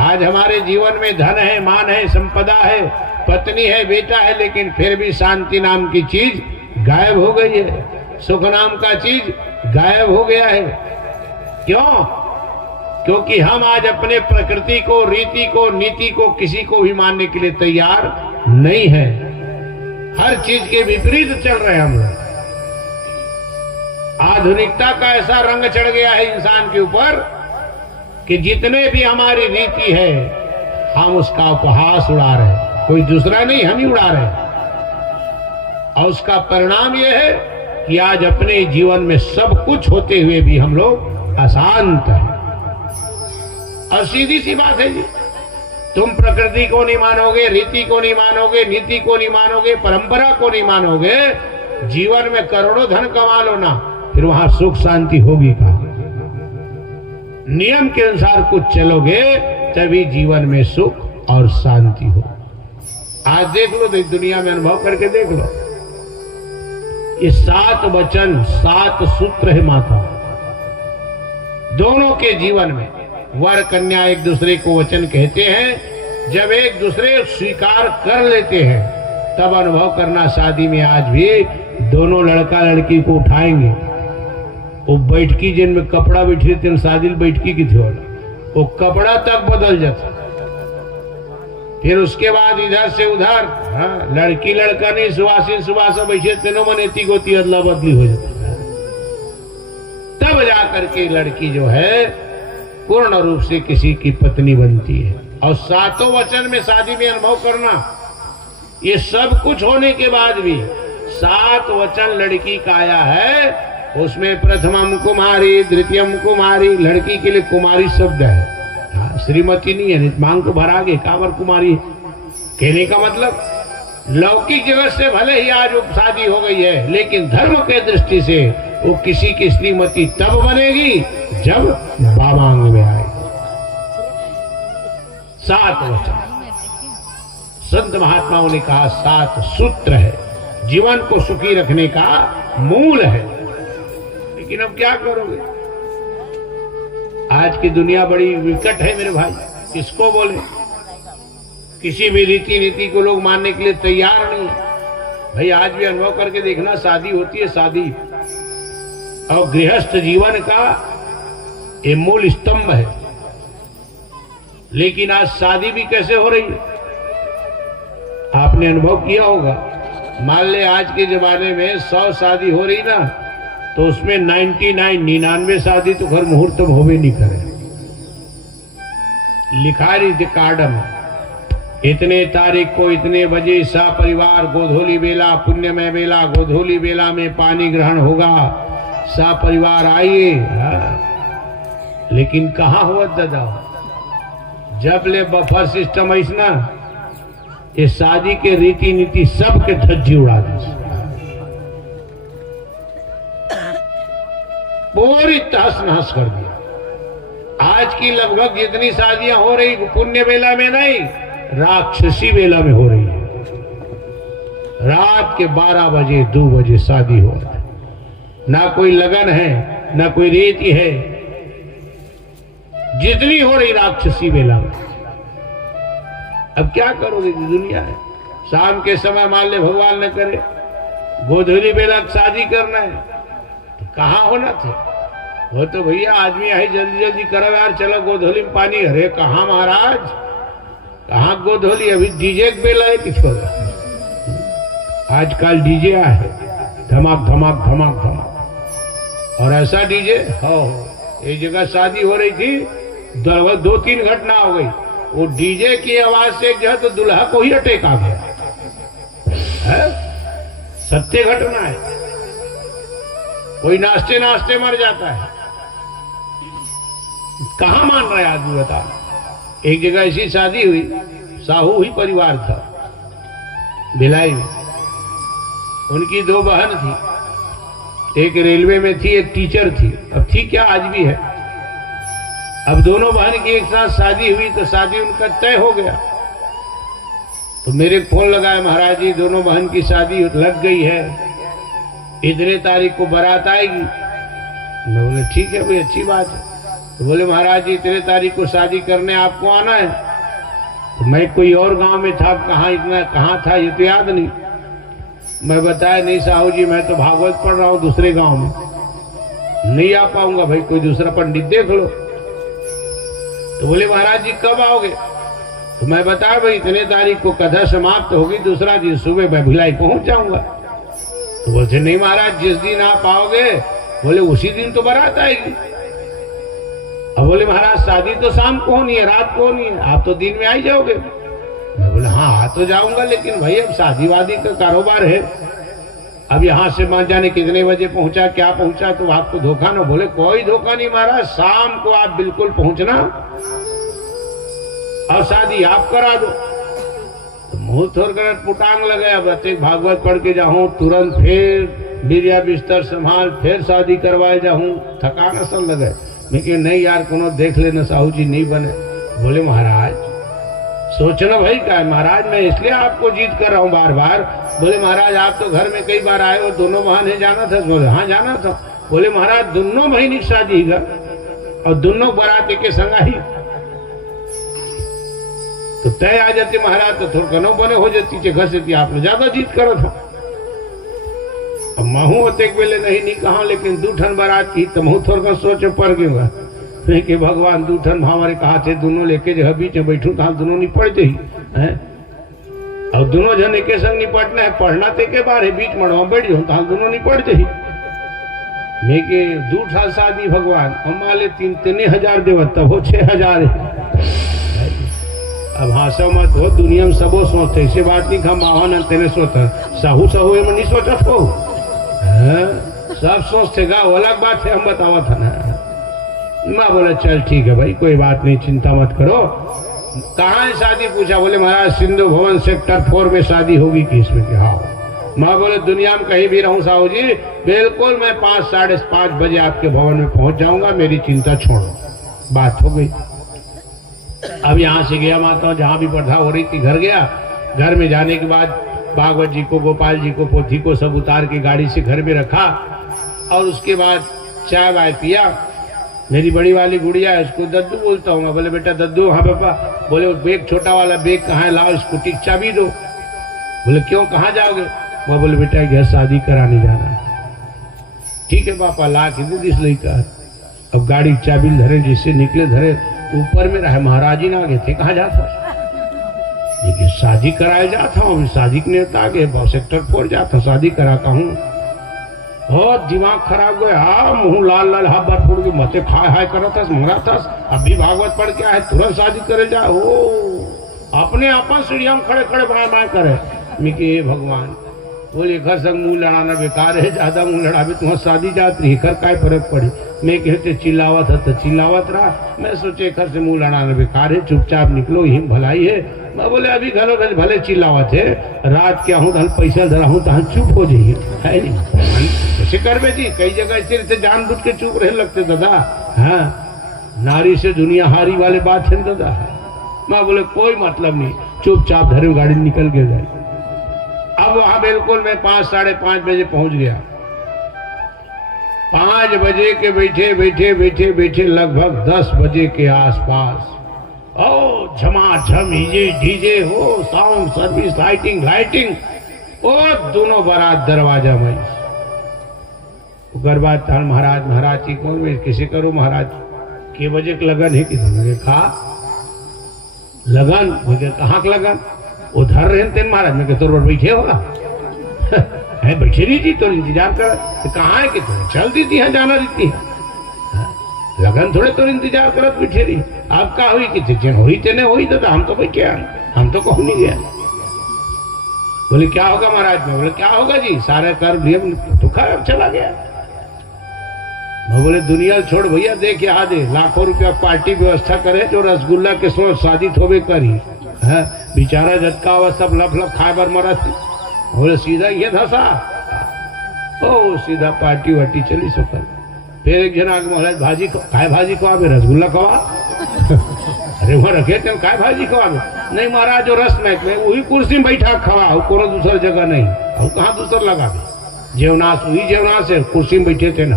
आज हमारे जीवन में धन है, मान है, संपदा है, पत्नी है, बेटा है, लेकिन फिर भी शांति नाम की चीज गायब हो गई है, सुख नाम का चीज गायब हो गया है। क्यों? क्योंकि हम आज अपने प्रकृति को, रीति को, नीति को, किसी को भी मानने के लिए तैयार नहीं है। हर चीज के विपरीत चल रहे हैं हम लोग। आधुनिकता का ऐसा रंग चढ़ गया है इंसान के ऊपर कि जितने भी हमारी रीति है हम उसका उपहास उड़ा रहे हैं, कोई दूसरा नहीं, हम ही उड़ा रहे हैं। और उसका परिणाम यह है कि आज अपने जीवन में सब कुछ होते हुए भी हम लोग अशांत हैं। और सीधी सी बात है जी, तुम प्रकृति को नहीं मानोगे, रीति को नहीं मानोगे, नीति को नहीं मानोगे, परंपरा को नहीं मानोगे, जीवन में करोड़ों धन कमा लो ना, फिर वहां सुख शांति होगी कहां? नियम के अनुसार कुछ चलोगे तभी जीवन में सुख और शांति हो। आज देख लो, देख दुनिया में अनुभव करके देख लो, ये 7 वचन 7 सूत्र है माता। दोनों के जीवन में वर कन्या एक दूसरे को वचन कहते हैं। जब एक दूसरे स्वीकार कर लेते हैं तब अनुभव करना। शादी में आज भी दोनों लड़का लड़की को उठाएंगे, वो बैठकी जिनमें कपड़ा बैठी थे शादी बैठकी की थी, वो कपड़ा तक बदल जाता। फिर उसके बाद इधर से उधर, हाँ, लड़की लड़का नहीं, सुवासिन सुवासा बैठे तीनों मनेती गोती अदला बदली हो जाती। तब जाकर के लड़की जो है पूर्ण रूप से किसी की पत्नी बनती है। और 7 वचन में शादी में अनुभव करना, ये सब कुछ होने के बाद भी 7 वचन लड़की का आया है। उसमें प्रथमम कुमारी, द्वितीयम कुमारी, लड़की के लिए कुमारी शब्द है, श्रीमती नहीं है। मांग को भरा के कावर कुमारी कहने का मतलब लौकिक जगत से भले ही आज शादी हो गई है, लेकिन धर्म के दृष्टि से वो किसी की श्रीमती तब बनेगी जब बाबांग में आएगी। 7 वचन संत महात्माओं ने कहा 7 सूत्र है, जीवन को सुखी रखने का मूल है। लेकिन अब क्या करोगे? आज की दुनिया बड़ी विकट है मेरे भाई, किसको बोले? किसी भी रीति नीति को लोग मानने के लिए तैयार नहीं है। भाई आज भी अनुभव करके देखना, शादी होती है, शादी और गृहस्थ जीवन का ये मूल स्तंभ है। लेकिन आज शादी भी कैसे हो रही है आपने अनुभव किया होगा। मान ले आज के जमाने में 100 शादी हो रही ना, तो उसमें 99 शादी तो घर मुहूर्त होवे नहीं करे। लिखा रही थी कार्ड में, इतने तारीख को इतने बजे सा परिवार गोधूली बेला, पुण्यमय बेला, गोधूली बेला में पानी ग्रहण होगा, सा परिवार आइए। लेकिन कहाँ हुआ दादा? जब ले बफर सिस्टम ऐसा, ये शादी के रीति नीति सबके धज्जी उड़ा दी, पूरी तहस नहस कर दिया। आज की लगभग जितनी शादियां हो रही पुण्य बेला में नहीं, राक्षसी वेला में हो रही है। रात के 12 बजे 2 बजे शादी हो रहा है, ना कोई लगन है ना कोई रीति है, जितनी हो रही राक्षसी वेला में। अब क्या करोगे, दुनिया है। शाम के समय मान ले भगवान न करे गोधूली बेला शादी करना है तो कहाँ होना था। वो तो भैया आदमी आई जल्दी जल्दी करो यार, चलो गोधूली में पानी। अरे कहाँ महाराज, कहाँ गोधूली, अभी डीजे बेला है किस होगा। आजकल डीजे है धमाक धमाक धमाक धमाक, और ऐसा डीजे हो। एक जगह शादी हो रही थी, 2-3 घटना हो गई। वो डीजे की आवाज से जो है तो दुल्हा को ही अटैक आ गया है? सत्य घटना है। कोई नाश्ते नाश्ते मर जाता है, कहां मान रहा है आदमी बता। एक जगह ऐसी शादी हुई, साहू ही परिवार था भिलाई में। उनकी 2 बहन थी, एक रेलवे में थी, एक टीचर थी। अब थी क्या, आज भी है। अब दोनों बहन की एक साथ शादी हुई तो शादी उनका तय हो गया। तो मेरे फोन लगाया, महाराज जी दोनों बहन की शादी लग गई है, इतने तारीख को बारात आएगी। मैं बोले ठीक है भाई, अच्छी बात है। तो बोले महाराज जी इतने तारीख को शादी करने आपको आना है। तो मैं कोई और गांव में था, कहाँ था ये तो याद नहीं। मैं बताया नहीं साहू जी मैं तो भागवत पढ़ रहा हूँ दूसरे गांव में, नहीं आ पाऊंगा भाई, कोई दूसरा पंडित देख लो। तो बोले महाराज जी कब आओगे। तो मैं बताया भाई इतने तारीख को कथा समाप्त होगी, दूसरा दिन सुबह मैं भिलाई पहुंच जाऊंगा। तो बोलते नहीं महाराज जिस दिन आप आओगे, बोले उसी दिन तो बारात आएगी। अब बोले महाराज शादी तो शाम को होनी है, रात को होनी है, आप तो दिन में आ ही जाओगे। मैं बोले हाँ तो जाऊंगा, लेकिन भाई अब शादी वादी का कारोबार है, अब यहाँ से मान जाने कितने बजे पहुंचा क्या पहुंचा तो आपको धोखा ना। बोले कोई धोखा नहीं महाराज, शाम को आप बिल्कुल पहुंचना और शादी आप करा दो। तो मुंह थोड़ पुटांग लगे, अब भागवत पढ़ के जाऊं, तुरंत फिर बिरिया बिस्तर संभाल, फिर शादी करवाए जाऊं, थकान असल लगे। लेकिन नहीं यार कोनो देख लेना साहू जी नहीं बने। बोले महाराज सोचना भाई क्या है। महाराज मैं इसलिए आपको जीत कर रहा हूँ बार बार। बोले महाराज आप तो घर में कई बार आए हो, दोनों बहन जाना था। बोले हाँ जाना था। बोले महाराज दोनों बहन की शादी है और दोनों बाराती के संग ही तो तय आ जाती महाराज, तो थोड़ा कनो बने हो जाती घर से आप लोग ज्यादा जीत करो था। अब महू होते बेले नहीं कहा, लेकिन 2 ठन बारात की तो महू थोड़ा सोच पड़ गया कि भगवान 2 ठन हमारे कहा थे दोनों लेके जो बीच में बैठू तो दोनों निपट जाही है। और दोनों जन एक संग निपटना है, पढ़ना ते के बार है, बीच मड़वा बैठ जाऊं तो दोनों निपट जाही। लेकिन 2 साल शादी भगवान हमारे 3 हजार देवत तब हो 6,000 है। अब हासा मत हो, दुनिया में सबो सोचते ऐसे बात नहीं खा माहौन तेने सोचा साहू साहू में नहीं सोचा हो, सब सोचते गा अलग बात है। हम बतावा था ना, माँ बोला चल ठीक है भाई कोई बात नहीं चिंता मत करो। कहाँ है शादी पूछा। बोले महाराज सिंधु भवन सेक्टर 4 में शादी होगी कि इसमें क्या। हाँ माँ बोले दुनिया में कहीं भी रहूं साहू जी बिल्कुल मैं 5 साढ़े 5 बजे आपके भवन में पहुंच जाऊंगा, मेरी चिंता छोड़ो। बात हो गई। अब यहाँ से गया माता जहाँ भी प्रथा हो रही थी, घर गया। घर में जाने के बाद भागवत जी को गोपाल जी को पोथी को सब उतार के गाड़ी से घर में रखा और उसके बाद चाय वाय पिया। मेरी बड़ी वाली गुड़िया है, उसको दद्दू बोलता हूँ। बोले बेटा दद्दू। हाँ पापा। बोले वो बैग छोटा वाला बैग कहाँ है, लाओ स्कूटी की चाबी दो। बोले क्यों कहाँ जाओगे। वो बोले बेटा घर शादी कराने जाना है। ठीक है पापा ला के दे दिस लड़का। अब गाड़ी चाबी धरे, जिससे निकले धरे ऊपर में रहे। महाराज जी ना आगे थे कहाँ जाता, लेकिन शादी कराया जाता हूँ, शादी के नेता आगे सेक्टर 4 जाता शादी कराता हूँ। बहुत दिमाग खराब गया, मुंह लाल लाल हाथ बार फूट गई, मते खाए हाय करा था मंगा था। अभी भागवत पढ़ के आए तुरंत शादी करे जा। ओ अपने आप सीढ़िया में खड़े खड़े बाएं बाएं करे। मिकी भगवान बोले घर संग मुंह लड़ाना बेकार है, ज्यादा मुंह लड़ावे तुम्हारा शादी जात रही घर काय फर्क पड़ी। मैं कहते चिल्लावत है तो चिल्लावत रहा। मैं सोचे घर से मुंह लड़ाना बेकार है, चुपचाप निकलो यही भलाई है। मैं बोले अभी घरों घर भले चिल्लावत है, रात क्या हूँ पैसा धरा हूँ तो चुप हो जाइए है नहीं कैसे कर बेटी। कई जगह ऐसे जानबूझ के चुप रहे लगते दादा। हाँ नारी से दुनिया हारी वाले बात है दादा। मैं बोले कोई मतलब नहीं, चुपचाप धरे गाड़ी निकल के गए। अब वहां बिल्कुल मैं 5 साढ़े 5 बजे पहुंच गया। 5 बजे के बैठे बैठे बैठे बैठे लगभग 10 बजे के आसपास ओ झमाझम डीजे हो, साउंड सर्विस, लाइटिंग ओ दोनों बारात दरवाजा में बात महाराज की कौन मैं किसी करो महाराज के बजे के लगन है कि खा लगन कहाँ के लगन उधर रहते महाराज में तोर बैठे होगा है बैठे रही थी तो इंतजार कर तो कहाँ है कि तुम चल दी थी जाना रहती है लगन थोड़े तो इंतजार करत बैठे रही। अब का हुई कि जिन हुई तेने हुई तो हम तो बैठे हम तो कहूँ नहीं गया। बोले क्या होगा महाराज में? बोले क्या होगा जी, सारे कर दिए तो खराब चला गया। मैं बोले दुनिया छोड़ भैया, देख यहाँ दे लाखों रुपया पार्टी व्यवस्था करे जो रसगुल्ला के सोच शादी थोबे करी है बेचारा झटका हुआ सब लफ खाए बर मरा थी। बोले सीधा ये धसा ओ सीधा पार्टी वार्टी चली सफल। फिर एक जना आगे महाराज भाजी काय भाजी को आवे रसगुल्ला खवा अरे वहाँ रखे थे काय भाजी खवा नहीं महाराज जो रस में वही कुर्सी में बैठा खवा कोनो दूसर जगह नहीं और कहाँ दूसर लगा दे जेवनाश वही जेवनाश है कुर्सी में बैठे थे ना।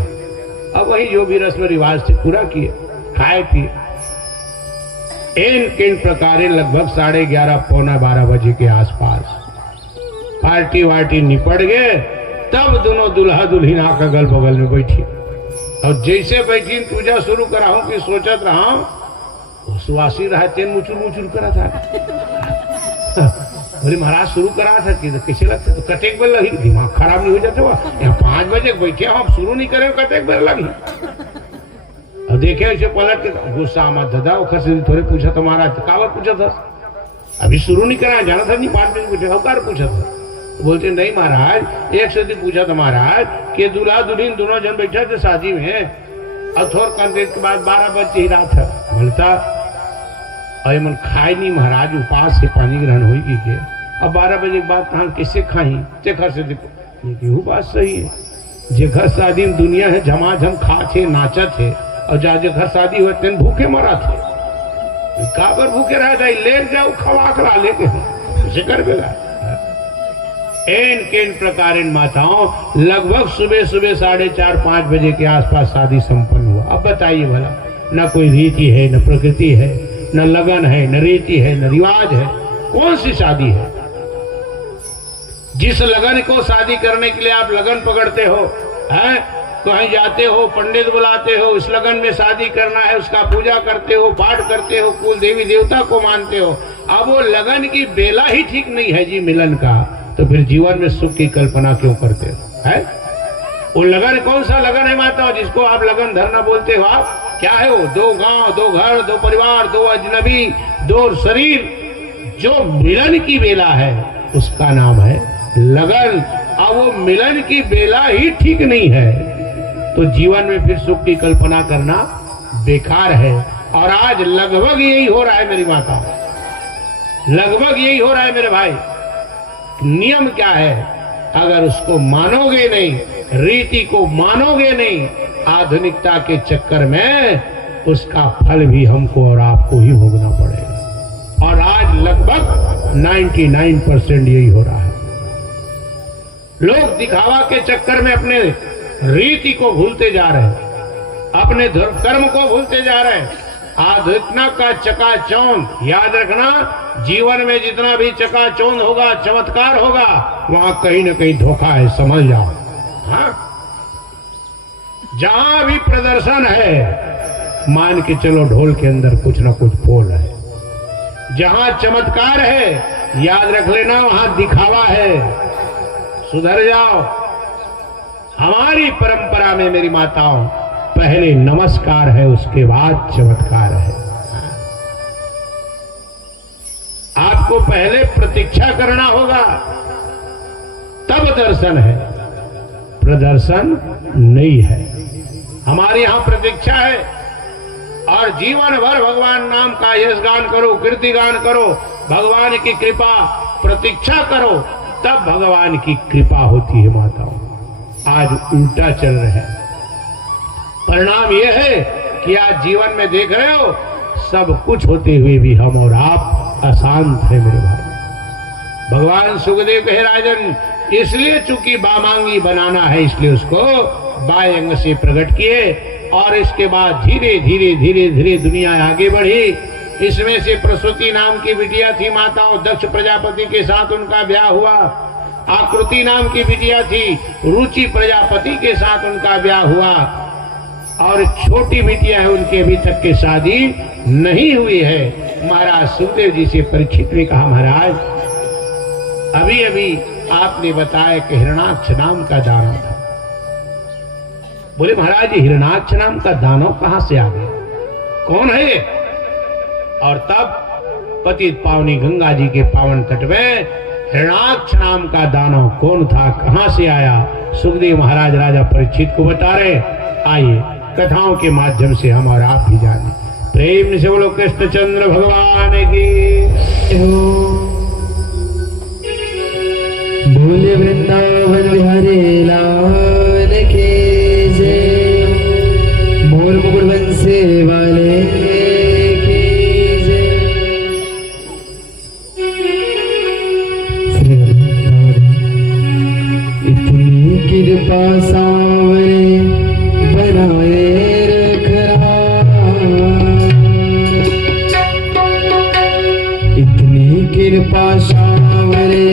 अब वही जो भी रस्म रिवाज थे पूरा किए खाए पिए। इन प्रकार लगभग 11:30 पौना 12 बजे के आसपास पार्टी वार्टी निपट गए। तब दोनों दुल्हा दुल्हन आकर अगल बगल में बैठी और जैसे बैठी पूजा शुरू कराऊं कि सोचत रहा सुवासी रहा तेन मुचुर मुचुर करा था। बोले महाराज शुरू करा था कि कैसे लगता तो कटेक बेर लगी दिमाग खराब नहीं हो जाता हुआ यहाँ 5 बजे बैठे हम शुरू नहीं करें कटेक बेर लगी। अब देखे ऐसे पलट के गुस्सा मत दादा ओखर से थोड़े पूछा था महाराज कावर पूछा था अभी शुरू नहीं करा जाना था नहीं 5 बजे बैठे हकार पूछा था। बोलते नहीं महाराज एक से पूछा था महाराज कि दूल्हा दुल्हन दोनों जन बैठे थे शादी में और थोड़ देर के बाद 12 बजे ही रात है। बोलता अरे मन खाए नहीं महाराज उपास से पानी ग्रहण होगी के अब 12 बजे के बाद कहाँ कैसे खाई तेखर से देखो बात सही है। जे घर शादी में दुनिया है झमाझम खा थे नाचा थे और जा जे घर शादी हुए तेन भूखे मरा थे काबर भूखे रह जाए ले जाओ खवा करा लेके उसे कर बेगा। इन प्रकार इन माताओं लगभग सुबह 4:30-5 बजे के आसपास शादी संपन्न हुआ। अब बताइए भला न कोई रीति है न प्रकृति है न लगन है न रीति है न रिवाज है, कौन सी शादी है? जिस लगन को शादी करने के लिए आप लगन पकड़ते हो हैं कहीं जाते हो पंडित बुलाते हो इस लगन में शादी करना है उसका पूजा करते हो पाठ करते हो कुल देवी देवता को मानते हो। अब वो लगन की बेला ही ठीक नहीं है जी मिलन का तो फिर जीवन में सुख की कल्पना क्यों करते हो है? वो लगन कौन सा लगन है माता जिसको आप लगन धरना बोलते हो? आप क्या है वो? 2 गांव 2 घर 2 परिवार 2 अजनबी 2 शरीर जो मिलन की बेला है उसका नाम है लगन। अब वो मिलन की बेला ही ठीक नहीं है तो जीवन में फिर सुख की कल्पना करना बेकार है। और आज लगभग यही हो रहा है मेरी माता, लगभग यही हो रहा है मेरे भाई। नियम क्या है? अगर उसको मानोगे नहीं, रीति को मानोगे नहीं, आधुनिकता के चक्कर में उसका फल भी हमको और आपको ही भोगना पड़ेगा। और आज लगभग 99% यही हो रहा है। लोग दिखावा के चक्कर में अपने रीति को भूलते जा रहे हैं, अपने कर्म को भूलते जा रहे हैं। आधुनिकता का चकाचौंध याद रखना, जीवन में जितना भी चकाचौंध होगा चमत्कार होगा वहां कहीं ना कहीं धोखा है, समझ जाओ। हाँ, जहां भी प्रदर्शन है मान के चलो ढोल के अंदर कुछ ना कुछ बोल है। जहां चमत्कार है याद रख लेना वहां दिखावा है, सुधर जाओ। हमारी परंपरा में मेरी माताओं पहले नमस्कार है उसके बाद चमत्कार है। आपको पहले प्रतीक्षा करना होगा तब दर्शन है, प्रदर्शन नहीं है। हमारे यहां प्रतीक्षा है और जीवन भर भगवान नाम का यश गान करो, कीर्ति गान करो, भगवान की कृपा प्रतीक्षा करो, तब भगवान की कृपा होती है माताओं। आज उल्टा चल रहे हैं। परिणाम यह है कि आज जीवन में देख रहे हो सब कुछ होते हुए भी हम और आप अशांत है मेरे भाई। भगवान सुखदेव कहे राजन, इसलिए चूंकि बामांगी बनाना है इसलिए उसको बाएं अंग से प्रकट किए, और इसके बाद धीरे धीरे धीरे धीरे दुनिया आगे बढ़ी। इसमें से प्रसूति नाम की बिटिया थी माता, और दक्ष प्रजापति के साथ उनका ब्याह हुआ। आकृति नाम की बिटिया थी, रुचि प्रजापति के साथ उनका ब्याह हुआ। और छोटी बिटिया है, उनके अभी तक की शादी नहीं हुई है। महाराज सुखदेव जी से परीक्षित ने कहा, महाराज अभी अभी आपने बताया कि हिरणाक्ष नाम का दानव था। बोले महाराज हिरणाक्ष नाम का दानव कहां से आ गया, कौन है ये? और तब पतित पावनी गंगा जी के पावन तट में हिरणाक्ष नाम का दानव कौन था, कहां से आया, सुखदेव महाराज राजा परीक्षित को बता रहे। आइए कथाओं के माध्यम से हम और आप भी जाने। प्रेम से बोलो कृष्णचंद्र भगवान की। बोले वृंदावन बिहारी लाल की जय, मोर मुकुट बंसे वाले की जय। श्री इतनी कृपा सावरे बनाए रखना, इतनी कृपा सावरे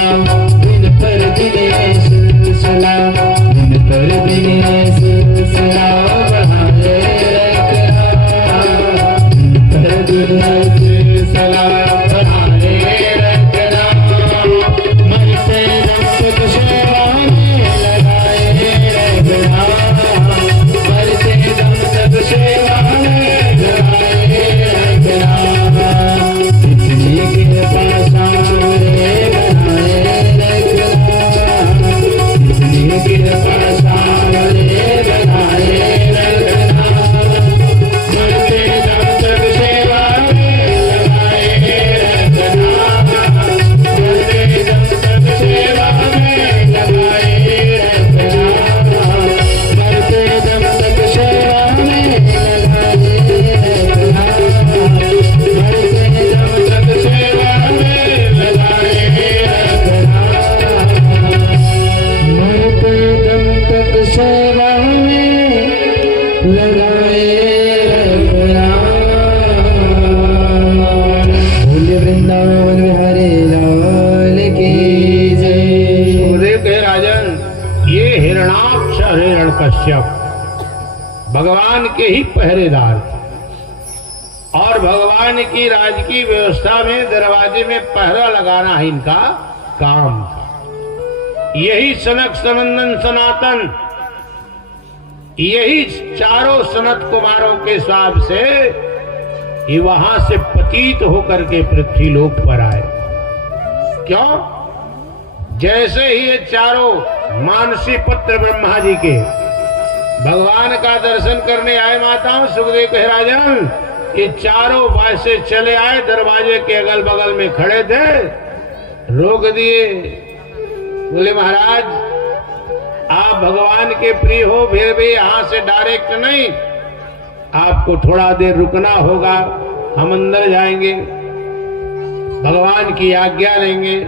सिलसिला, दिन पर दिन ये सिलसिला, दिन पर दिन ये सिलसिला बढ़ाए रखना, दिन पर दिन ये सिलसिला बढ़ाए रखना। मन से जब तक सेवा में लगाए रखना, मन से जब तक सेवा में लगाए रखना। इतनी कृपा सामने बनाए रखना, इतनी कृपा सामने बनाए रखना। मरते दम तक सेवा में लगाए रखना, मरते दम तक सेवा में लगाए रखना, मरते दम तक सेवा में लगाए रखना, मरते दम तक सेवा में लगाए रखना, मरते दम तक सेवा में लगाए रखना। बोले वृंदावन बिहारी लाल की जय। सुखदेव कहे राजन, ये हिरणाक्ष हिरण्यकश्यप भगवान के ही पहरेदार थे और भगवान की राजकीय व्यवस्था में दरवाजे में पहरा लगाना ही इनका काम था। यही सनक सनंदन सनातन, यही चारों सनत कुमारों के हिसाब से ये वहां से पतित होकर के पृथ्वी लोक पर आए। क्यों? जैसे ही ये चारों मानसी पुत्र ब्रह्मा जी के भगवान का दर्शन करने आए माताओं, सुखदेव कहे राजन, ये चारों वैसे चले आए, दरवाजे के अगल बगल में खड़े थे, रोक दिए। बोले महाराज, आप भगवान के प्रिय हो, फिर भी यहां से डायरेक्ट नहीं, आपको थोड़ा देर रुकना होगा, हम अंदर जाएंगे, भगवान की आज्ञा लेंगे,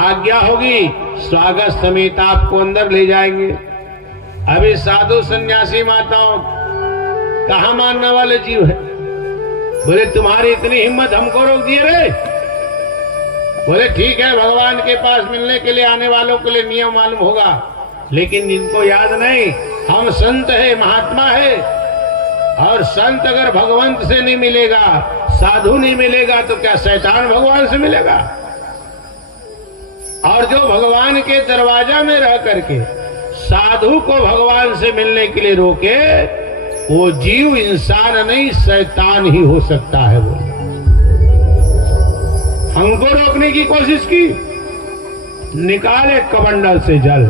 आज्ञा होगी स्वागत समेत आपको अंदर ले जाएंगे। अभी साधु सन्यासी माताओं कहां मानने वाले जीव है। बोले तुम्हारी इतनी हिम्मत, हमको रोक दिए रे। बोले ठीक है, भगवान के पास मिलने के लिए आने वालों के लिए नियम मालूम होगा, लेकिन इनको याद नहीं, हम संत है, महात्मा है, और संत अगर भगवंत से नहीं मिलेगा, साधु नहीं मिलेगा, तो क्या शैतान भगवान से मिलेगा? और जो भगवान के दरवाजा में रह करके साधु को भगवान से मिलने के लिए रोके, वो जीव इंसान नहीं शैतान ही हो सकता है। वो हमको रोकने की कोशिश की, निकाले कमंडल से जल।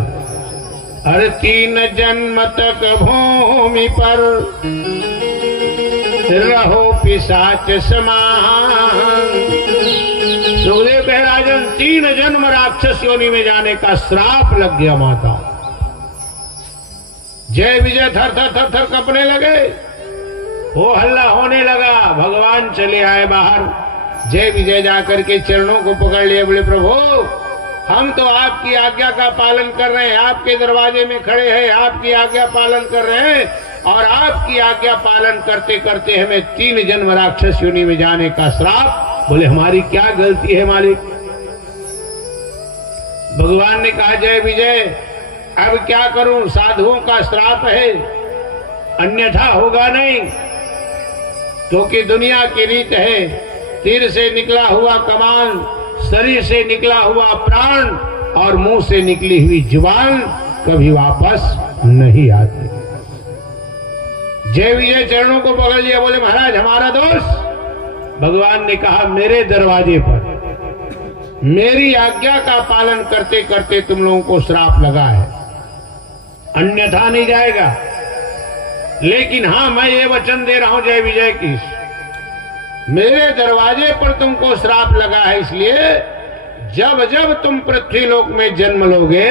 अरे 3 जन्म तक भूमि पर रहो पिशाच समान। सुखदेव कहे राजन, 3 जन्म राक्षस योनि में जाने का श्राप लग गया माता। जय विजय थर थर थर थर कपने लगे, वो हल्ला होने लगा। भगवान चले आए बाहर, जय विजय जाकर के चरणों को पकड़ लिए। बोले प्रभु, हम तो आपकी आज्ञा का पालन कर रहे हैं, आपके दरवाजे में खड़े हैं, आपकी आज्ञा पालन कर रहे हैं, और आपकी आज्ञा पालन करते करते हमें 3 जन्म राक्षस योनि में जाने का श्राप। बोले हमारी क्या गलती है मालिक? भगवान ने कहा जय विजय, अब क्या करूं, साधुओं का श्राप है, अन्यथा होगा नहीं, क्योंकि दुनिया की रीत है, तीर से निकला हुआ कमान, शरीर से निकला हुआ प्राण और मुंह से निकली हुई जुबान कभी वापस नहीं आती। जय विजय चरणों को पकड़ लिया। बोले महाराज हमारा दोष। भगवान ने कहा मेरे दरवाजे पर मेरी आज्ञा का पालन करते करते तुम लोगों को श्राप लगा है, अन्यथा नहीं जाएगा। लेकिन हाँ, मैं ये वचन दे रहा हूं जय विजय की, मेरे दरवाजे पर तुमको श्राप लगा है, इसलिए जब जब तुम पृथ्वी लोक में जन्म लोगे,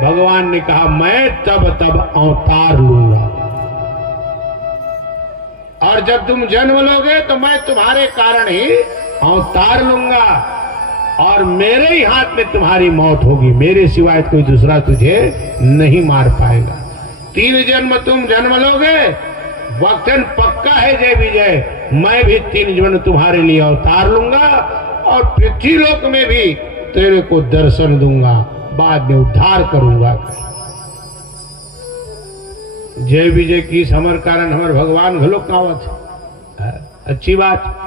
भगवान ने कहा मैं तब तब अवतार लूंगा, और जब तुम जन्म लोगे तो मैं तुम्हारे कारण ही अवतार लूंगा, और मेरे ही हाथ में तुम्हारी मौत होगी, मेरे सिवाय कोई दूसरा तुझे नहीं मार पाएगा। 3 जन्म तुम जन्म लोगे, वक्तन पक्का है जय विजय, मैं भी 3 जन्म तुम्हारे लिए अवतार लूंगा, और पृथ्वी लोक में भी तेरे को दर्शन दूंगा, बाद में उद्धार करूंगा। जय विजय की समर कारण हमारे भगवान घलो कावत है। अच्छी बात।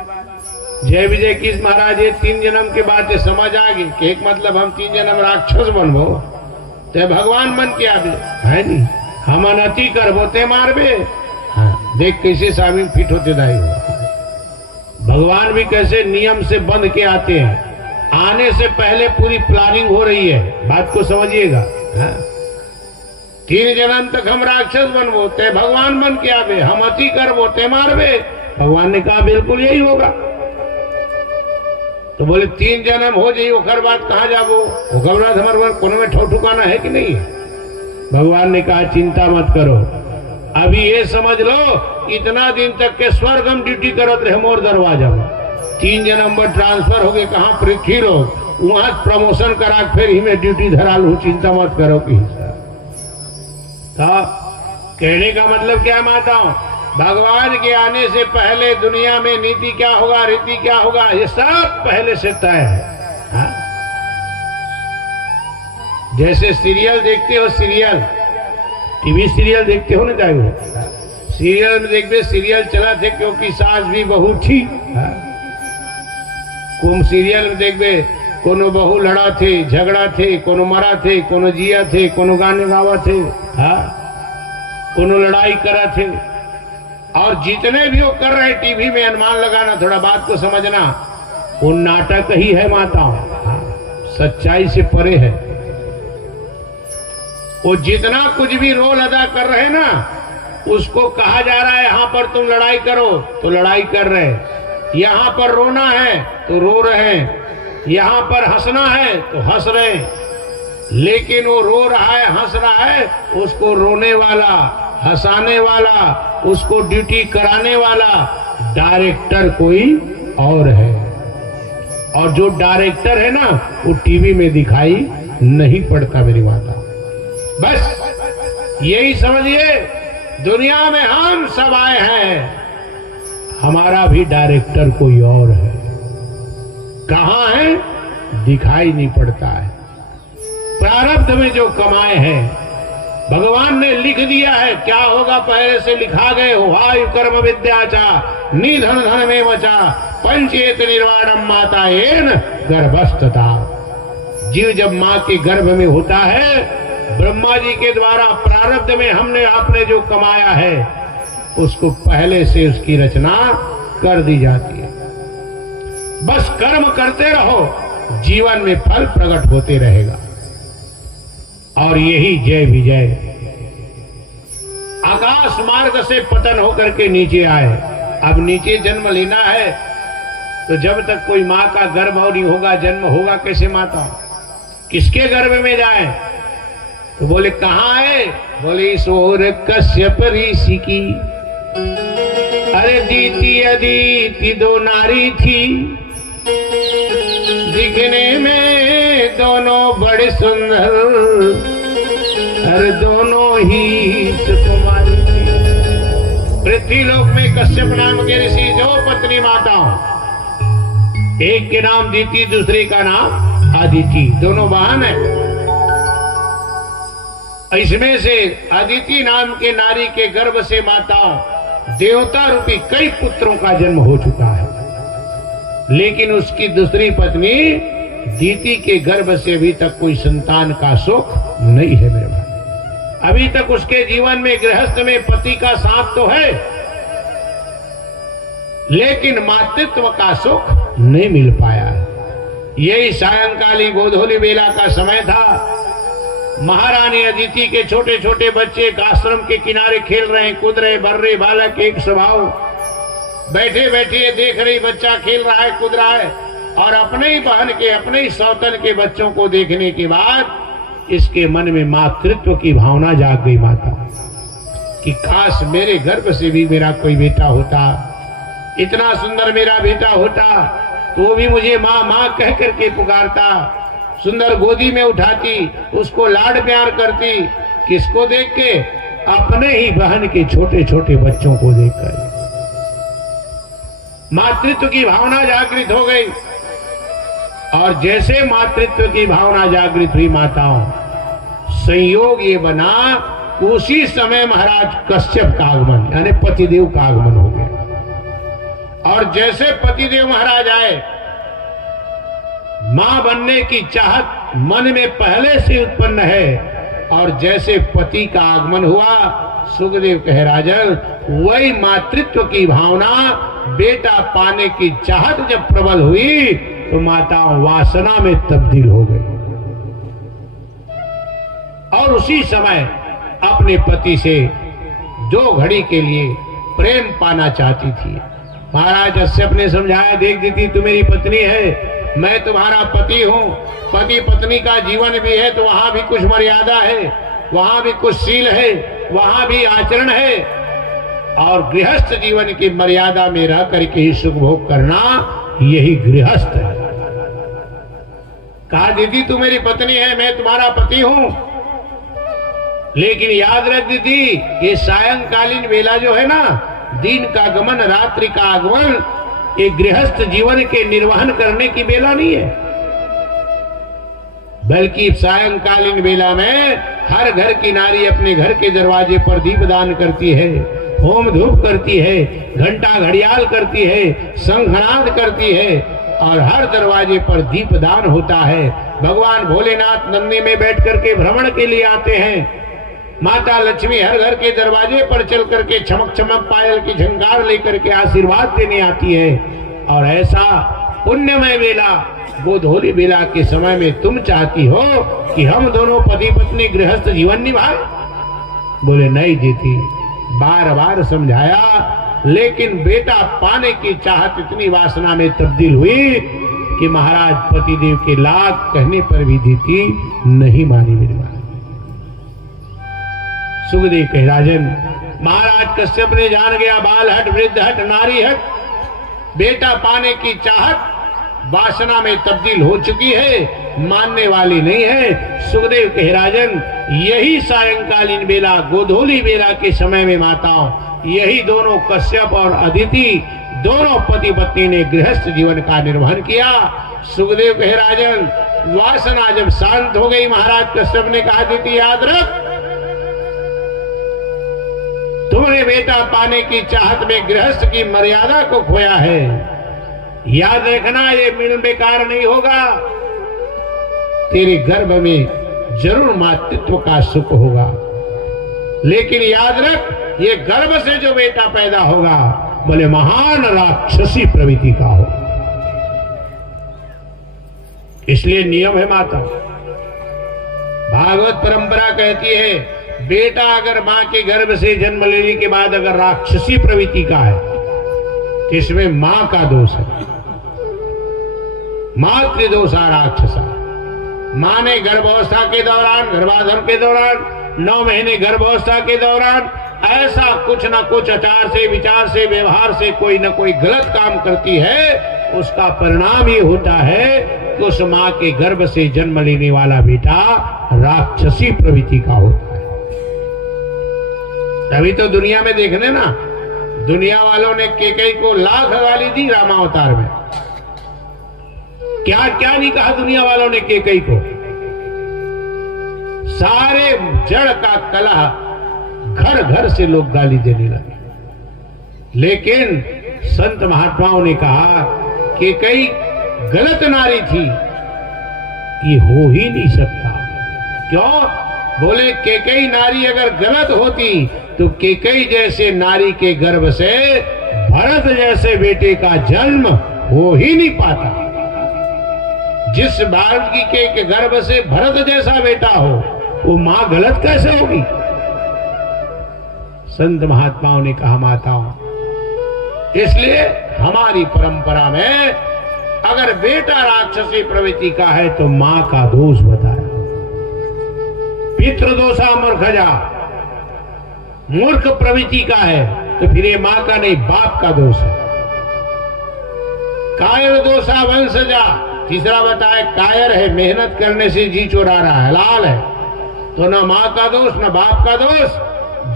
जय विजय की महाराज ये 3 जन्म के बाद ये समझ आ गई कि एक मतलब हम 3 जन्म राक्षस बनबो ते भगवान बन के आबे है नी, हम अनति करबो ते मारबे। हाँ, देख कैसे स्वामी फिट होते दाई। भगवान भी कैसे नियम से बंध के आते हैं। आने से पहले पूरी प्लानिंग हो रही है, बात को समझिएगा। हाँ? 3 जन्म तक हम राक्षस बनबो ते भगवान बन के आवे, हम अति करबो ते मारबे। भगवान ने कहा बिल्कुल यही होगा। तो बोले 3 जन्म हो जाइए ओकर बाद कहाँ जाबो? ओकर बाद हमारे कोनो में ठो ठुकाना है कि नहीं है? भगवान ने कहा चिंता मत करो, अभी ये समझ लो इतना दिन तक के स्वर्ग हम ड्यूटी करत रहे मोर दरवाजा में। 3 जन्म पर ट्रांसफर हो गए कहाँ पृथ्वी लोग, वहां प्रमोशन करा फिर ही मैं ड्यूटी धरा लू, चिंता मत करो कि। तो कहने का मतलब क्या माताओं, भगवान के आने से पहले दुनिया में नीति क्या होगा, रीति क्या होगा, ये सब पहले से तय है। हाँ? जैसे सीरियल देखते हो, सीरियल टीवी सीरियल देखते हो ना, चाहे सीरियल में देखते सीरियल चला थे क्योंकि सास भी बहू थी। हाँ? कुम सीरियल में देखते कोनो बहू लड़ा थे, झगड़ा थे, कोनो मरा थे, कोनो जिया थे, कोनो गाने गावा थे। हाँ? कोनो लड़ाई करा थे। और जितने भी वो कर रहे टीवी में, अनुमान लगाना, थोड़ा बात को समझना, वो नाटक ही है माताओं। हाँ? सच्चाई से परे है। वो जितना कुछ भी रोल अदा कर रहे ना, उसको कहा जा रहा है यहाँ पर तुम लड़ाई करो तो लड़ाई कर रहे, यहाँ पर रोना है तो रो रहे, यहाँ पर हंसना है तो हंस रहे। लेकिन वो रो रहा है, हंस रहा है, उसको रोने वाला, हंसाने वाला, उसको ड्यूटी कराने वाला डायरेक्टर कोई और है। और जो डायरेक्टर है ना, वो टीवी में दिखाई नहीं पड़ता मेरी माता। बस यही समझिए, दुनिया में हम सब आए हैं, हमारा भी डायरेक्टर कोई और है। कहां है दिखाई नहीं पड़ता है। प्रारब्ध में जो कमाए हैं भगवान ने लिख दिया है, क्या होगा पहले से लिखा गए हो। वायु कर्म विद्याचा निधन धन में वचा पंचेत निर्वाणम माता एन गर्भस्थता। जीव जब मां के गर्भ में होता है, ब्रह्मा जी के द्वारा प्रारब्ध में हमने आपने जो कमाया है उसको पहले से उसकी रचना कर दी जाती है। बस कर्म करते रहो, जीवन में फल प्रकट होते रहेगा। और यही जय विजय। आकाश मार्ग से पतन होकर के नीचे आए। अब नीचे जन्म लेना है तो जब तक कोई माँ का गर्भ और नहीं होगा, जन्म होगा कैसे माता? किसके गर्भ में जाए? तो बोले कहाँ है? बोले ईश्वर कश्यप ऋषि की। अरे दीति अदिति 2 नारी थी, दिखने में दोनों बड़े सुंदर, अरे दोनों ही सुकुमारी थी। पृथ्वी लोक में कश्यप नाम के ऋषि जो पत्नी माताओं, एक के नाम दीति, दूसरे का नाम अदिति, दोनों बहन है। इसमें से अदिति नाम के नारी के गर्भ से माताओं देवता रूपी कई पुत्रों का जन्म हो चुका है। लेकिन उसकी दूसरी पत्नी दीति के गर्भ से अभी तक कोई संतान का सुख नहीं है मेरे भाई। अभी तक उसके जीवन में गृहस्थ में पति का साथ तो है, लेकिन मातृत्व का सुख नहीं मिल पाया है। यही सायंकाली गोधूली बेला का समय था। महारानी अदिति के छोटे छोटे बच्चे आश्रम के किनारे खेल रहे, कूद रहे, बर रहे। बालक एक स्वभाव, बैठे बैठे देख रही बच्चा खेल रहा है, कूद रहा है, और अपने ही बहन के, अपने ही सौतन के बच्चों को देखने के बाद इसके मन में मातृत्व की भावना जाग गई माता कि काश मेरे गर्भ से भी मेरा कोई बेटा होता, इतना सुंदर मेरा बेटा होता, तो भी मुझे माँ माँ कह करके पुकारता, सुंदर गोदी में उठाती, उसको लाड प्यार करती। किसको देख के? अपने ही बहन के छोटे छोटे बच्चों को देखकर मातृत्व की भावना जागृत हो गई। और जैसे मातृत्व की भावना जागृत हुई माताओं, संयोग ये बना, उसी समय महाराज कश्यप का आगमन यानी पतिदेव का आगमन हो गया। और जैसे पतिदेव महाराज आए, मां बनने की चाहत मन में पहले से उत्पन्न है, और जैसे पति का आगमन हुआ, सुखदेव कहे राजन, वही मातृत्व की भावना, बेटा पाने की चाहत जब प्रबल हुई तो माता वासना में तब्दील हो गई और उसी समय अपने पति से 2 घड़ी के लिए प्रेम पाना चाहती थी। महाराज कश्यप ने समझाया, देख दीदी तू मेरी पत्नी है, मैं तुम्हारा पति हूं, पति पत्नी का जीवन भी है तो वहां भी कुछ मर्यादा है, वहां भी कुछ शील है, वहां भी आचरण है, और गृहस्थ जीवन की मर्यादा में रह करके ही सुख भोग करना, यही गृहस्थ है। कहा दीदी तू मेरी पत्नी है, मैं तुम्हारा पति हूं, लेकिन याद रख दीदी, ये सायंकालीन वेला जो है ना, दिन का गमन रात्रि का आगमन, ये गृहस्थ जीवन के निर्वहन करने की वेला नहीं है, बल्कि सायंकालीन वेला में हर घर की नारी अपने घर के दरवाजे पर दीपदान करती है, होम धूप करती है, घंटा घड़ियाल करती है, शंखनाद करती है, और हर दरवाजे पर दीपदान होता है। भगवान भोलेनाथ नंदी में बैठ करके भ्रमण के लिए आते हैं, माता लक्ष्मी हर घर के दरवाजे पर चल करके चमक चमक पायल की झंकार लेकर के आशीर्वाद देने आती है। और ऐसा पुण्यमय वेला, गोधूली वेला के समय में तुम चाहती हो कि हम दोनों पति पत्नी गृहस्थ जीवन निभाए? बोले नहीं जीती, बार बार समझाया, लेकिन बेटा पाने की चाहत इतनी वासना में तब्दील हुई कि महाराज पतिदेव के लाख कहने पर भी जीती नहीं मानी मेरी बात। सुखदेव कहे राजन, महाराज कश्यप ने जान गया, बाल हट वृद्ध हट नारी हट, बेटा पाने की चाहत वासना में तब्दील हो चुकी है, मानने वाली नहीं है। सुखदेव कहे राजन, यही सायंकालीन बेला, गोधूली बेला के समय में माताओं, यही दोनों कश्यप और अदिति, दोनों पति पत्नी ने गृहस्थ जीवन का निर्वहन किया। सुखदेव कहे राजन, वासना जब शांत हो गई, महाराज कश्यप ने कहा अदिति याद रख, तुमने बेटा पाने की चाहत में गृहस्थ की मर्यादा को खोया है, याद रखना ये मिलन बेकार नहीं होगा, तेरे गर्भ में जरूर मातृत्व का सुख होगा, लेकिन याद रख ये गर्भ से जो बेटा पैदा होगा बोले महान राक्षसी प्रवृत्ति का हो। इसलिए नियम है माता, भागवत परंपरा कहती है, बेटा अगर मां के गर्भ से जन्म लेने के बाद अगर राक्षसी प्रवृत्ति का है तो इसमें मां का दोष है, मातृदोषा राक्षसा। मां ने गर्भावस्था के दौरान, गर्भाधान के दौरान, 9 महीने गर्भावस्था के दौरान ऐसा कुछ ना कुछ आचार से, विचार से, व्यवहार से कोई ना कोई गलत काम करती है, उसका परिणाम ये होता है कि उस मां के गर्भ से जन्म लेने वाला बेटा राक्षसी प्रवृत्ति का होता है। अभी तो दुनिया में देखने ना, दुनिया वालों ने केकई को लाख गाली दी रामावतार में, क्या क्या नहीं कहा दुनिया वालों ने केकई को, सारे जड़ का कलह घर घर से लोग गाली देने लगे। लेकिन संत महात्माओं ने कहा कि कई गलत नारी थी, ये हो ही नहीं सकता। क्यों? बोले केकई नारी अगर गलत होती तो केकई जैसे नारी के गर्भ से भरत जैसे बेटे का जन्म हो ही नहीं पाता। जिस बालकी के गर्भ से भरत जैसा बेटा हो, वो मां गलत कैसे होगी? संत महात्माओं ने कहा माताओं, इसलिए हमारी परंपरा में अगर बेटा राक्षसी प्रवृत्ति का है तो मां का दोष बताया। पितृदोषा मूर्खजा, मूर्ख प्रवृत्ति का है तो फिर ये मां का नहीं बाप का दोष है। कायर दोषा वंशजा, तीसरा बताए कायर है, मेहनत करने से जी चुरा रहा है, लाल है, तो न मां का दोष न बाप का दोष,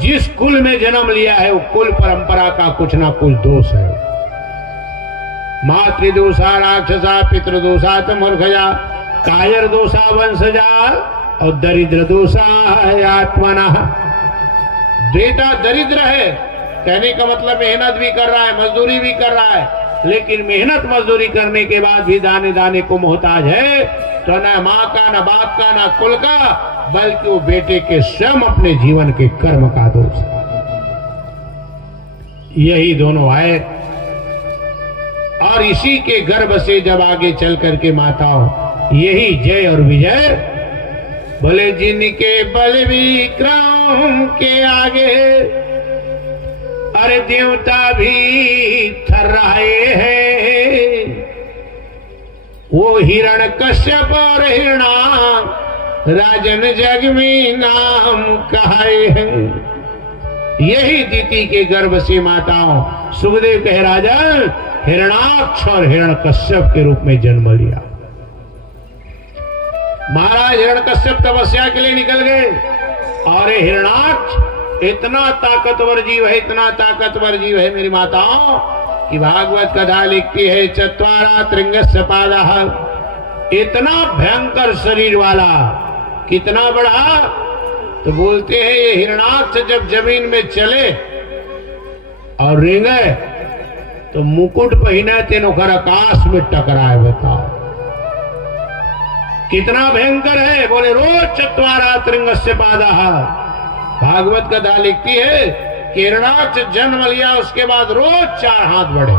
जिस कुल में जन्म लिया है वो कुल परंपरा का कुछ ना कुछ दोष है। मातृदोषा राक्षसा, पितृदोषा च मूर्खजा, कायर दोषा वंशजा और दरिद्र दोषा है आत्मना। बेटा दरिद्र है, कहने का मतलब मेहनत भी कर रहा है, मजदूरी भी कर रहा है, लेकिन मेहनत मजदूरी करने के बाद भी दाने दाने को मोहताज है, तो न माँ का, न बाप का, न कुल का, बल्कि वो बेटे के स्वयं अपने जीवन के कर्म का दोष। यही दोनों आए और इसी के गर्भ से जब आगे चल करके माताओं यही जय और विजय बोले, जिनके बल विक्रम के आगे अरे देवता भी थर्राए हैं, वो हिरण कश्यप और हिरणा राजन जग में नाम कहाए हैं। यही दीति के गर्भ से माताओं सुखदेव कहे राजन हिरणाक्ष और हिरण कश्यप के रूप में जन्म लिया। महाराज हिरण्यकश्यप तपस्या के लिए निकल गए और हिरणाक्ष इतना ताकतवर जीव है, इतना ताकतवर जीव है मेरी माताओं कि भागवत कथा लिखती है चत्वारा त्रिंगस्य पादः, इतना भयंकर शरीर वाला, कितना बड़ा, तो बोलते हैं ये हिरणाक्ष जब जमीन में चले और रेंगे तो मुकुट पहने तेनो कर आकाश में टकराए। बताओ कितना भयंकर है। बोले रोज चत्वारा त्रिंगस्य पादः। भागवत कथा लिखती है कि हिरणाक्ष जन्म लिया उसके बाद रोज 4 हाथ बढ़े।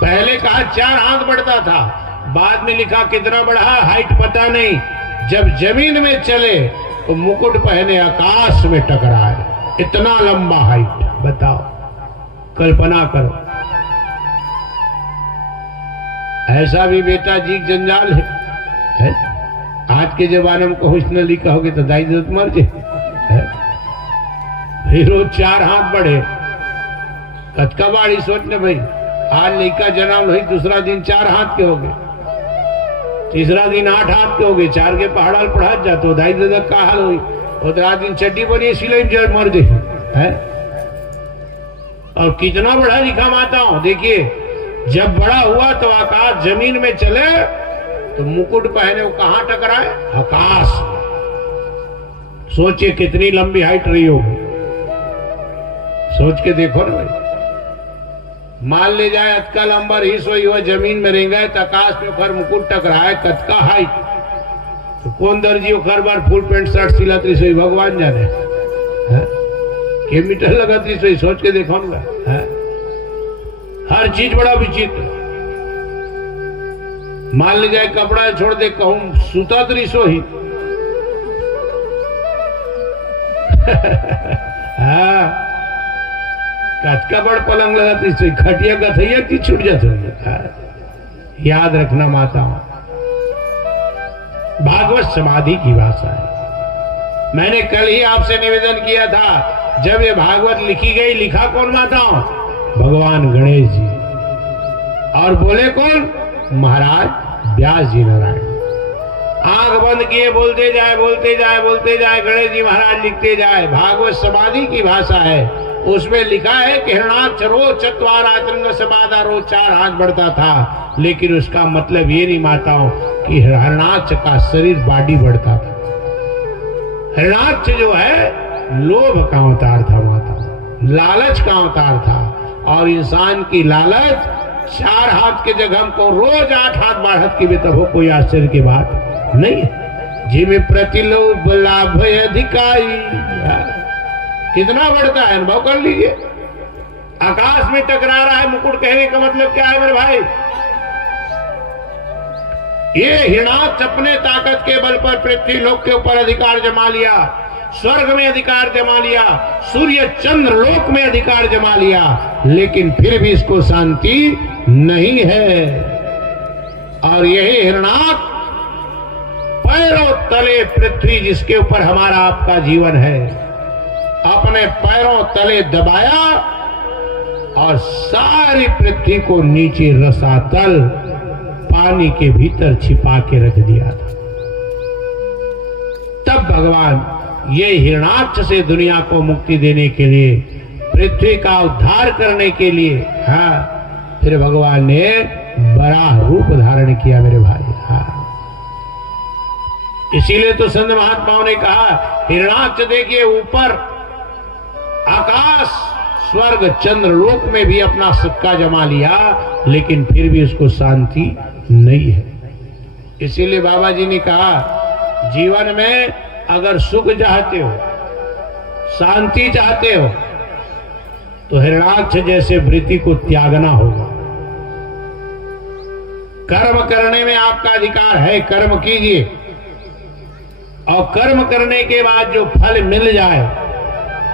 पहले कहा 4 हाथ बढ़ता था, बाद में लिखा कितना बढ़ा हाइट पता नहीं। जब जमीन में चले तो मुकुट पहने आकाश में टकराए, इतना लंबा हाइट। बताओ, कल्पना करो, ऐसा भी बेटा जी जंजाल है? आज के जमाने में कहोशनली कहोगे तो दाई जरूरत मर जाए। फिर रोज 4 हाथ बढ़े, कतका बाड़ी सोचने भाई, आज लड़का जन्म हुई, दूसरा दिन 4 हाथ के हो गए, तीसरा दिन 8 हाथ के हो गए, 4 के पहाड़ पढ़ा जाते हो, दाई दादा का हाल हुई, और दिन चड्डी बनी सिलाई जड़ मर गई। और कितना बड़ा लिखा माताओं, देखिए जब बड़ा हुआ तो आकाश जमीन में चले तो मुकुट पहने वो कहां टकराए? आकाश। सोचिए कितनी लंबी हाइट रही होगी, सोच के देखो ना भाई। मान ले जाए अतका लंबा रही सोई हुआ जमीन में रह गए तो आकाश में खर मुकुट टकराए, कतका हाइट, तो कौन दर्जी खर बार फुल पेंट शर्ट सिलाती सोई भगवान जाने के मीटर लगाती सोई। सोच के देखो ना, हर चीज बड़ा विचित्र। मान ले जाए कपड़ा छोड़ दे, कहूं सूता तरी सो ही हाँ, कचका बड़ पलंग लगाती सोई, खटिया गथैया की छूट जाती। याद रखना माताओं, भागवत समाधि की भाषा है। मैंने कल ही आपसे निवेदन किया था, जब ये भागवत लिखी गई, लिखा कौन माताओं? भगवान गणेश जी। और बोले कौन? महाराज व्यास जी नारायण। आंख बंद किए बोलते जाए, बोलते जाए, बोलते जाए, गणेश जी महाराज लिखते जाए। भागवत समाधि की भाषा है। उसमें लिखा है कि हिरणाक्ष रोज चत्वारा त्रिंगस्य पादः, रोज 4 हाथ बढ़ता था, लेकिन उसका मतलब ये नहीं माताओं कि हिरणाक्ष का शरीर बॉडी बढ़ता था। हिरणाक्ष जो है लोभ का अवतार था माता, लालच का अवतार था। और इंसान की लालच 4 हाथ के जगह हमको रोज 8 हाथ बढ़त की बेता हो, कोई आश्चर्य की बात नहीं है। जिमें प्रतिलोभ लाभ अधिकारी, कितना बढ़ता है अनुभव कर लीजिए। आकाश में टकरा रहा है मुकुट, कहने का मतलब क्या है मेरे भाई? ये हिरणाक्ष अपने ताकत के बल पर पृथ्वी लोक के ऊपर अधिकार जमा लिया, स्वर्ग में अधिकार जमा लिया, सूर्य चंद्र लोक में अधिकार जमा लिया, लेकिन फिर भी इसको शांति नहीं है। और यही हिरणाक्ष पैरों तले पृथ्वी जिसके ऊपर हमारा आपका जीवन है, अपने पैरों तले दबाया और सारी पृथ्वी को नीचे रसातल पानी के भीतर छिपा के रख दिया था। तब भगवान ये हिरणाक्ष से दुनिया को मुक्ति देने के लिए पृथ्वी का उद्धार करने के लिए, हाँ, फिर भगवान ने बड़ा रूप धारण किया मेरे भाई। हाँ, इसीलिए तो संत महात्माओं ने कहा हिरणाक्ष देखिए ऊपर आकाश स्वर्ग चंद्र लोक में भी अपना सत्ता जमा लिया, लेकिन फिर भी उसको शांति नहीं है। इसीलिए बाबा जी ने कहा जीवन में अगर सुख चाहते हो, शांति चाहते हो, तो हिरणाक्ष जैसे वृत्ति को त्यागना होगा। कर्म करने में आपका अधिकार है, कर्म कीजिए, और कर्म करने के बाद जो फल मिल जाए,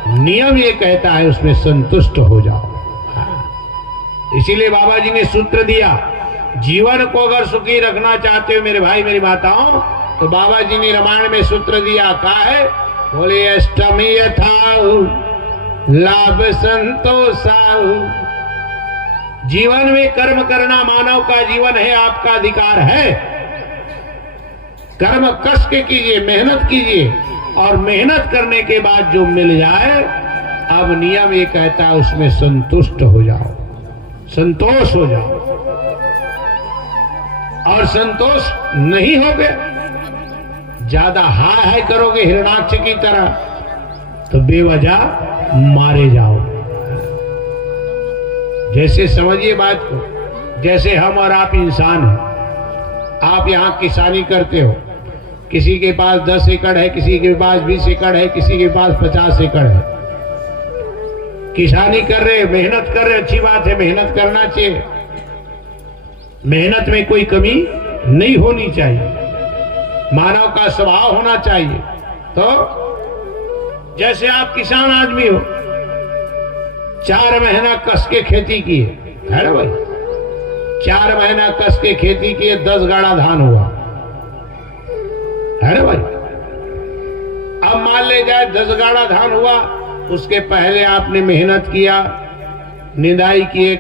नियम ये कहता है उसमें संतुष्ट हो जाओ। इसीलिए बाबा जी ने सूत्र दिया, जीवन को अगर सुखी रखना चाहते हो मेरे भाई मेरी माताओं, तो बाबा जी ने रामायण में सूत्र दिया, कहा है, बोले अष्टमी यथाहु लाभ संतोषाहु। जीवन में कर्म करना मानव का जीवन है, आपका अधिकार है। कर्म कष्ट के कीजिए, मेहनत कीजिए, और मेहनत करने के बाद जो मिल जाए, अब नियम ये कहता है उसमें संतुष्ट हो जाओ, संतोष हो जाओ। और संतोष नहीं होगे, ज्यादा हाय हाय करोगे हिरणाक्ष की तरह, तो बेवजह मारे जाओ। जैसे समझिए बात को, जैसे हम और आप इंसान हैं। आप यहां किसानी करते हो, किसी के पास 10 एकड़ है, किसी के पास 20 एकड़ है, किसी के पास 50 एकड़ है। किसानी कर रहे, मेहनत कर रहे, अच्छी बात है, मेहनत करना चाहिए, मेहनत में कोई कमी नहीं होनी चाहिए, मानव का स्वभाव होना चाहिए। तो जैसे आप किसान आदमी हो, 4 महीना कस के खेती की है ना भाई, 4 महीना कस के खेती किए, 10 गाड़ा धान हुआ है ना भाई। अब मान ले जाए 10 गाड़ा धान हुआ, उसके पहले आपने मेहनत किया, निदाई किए,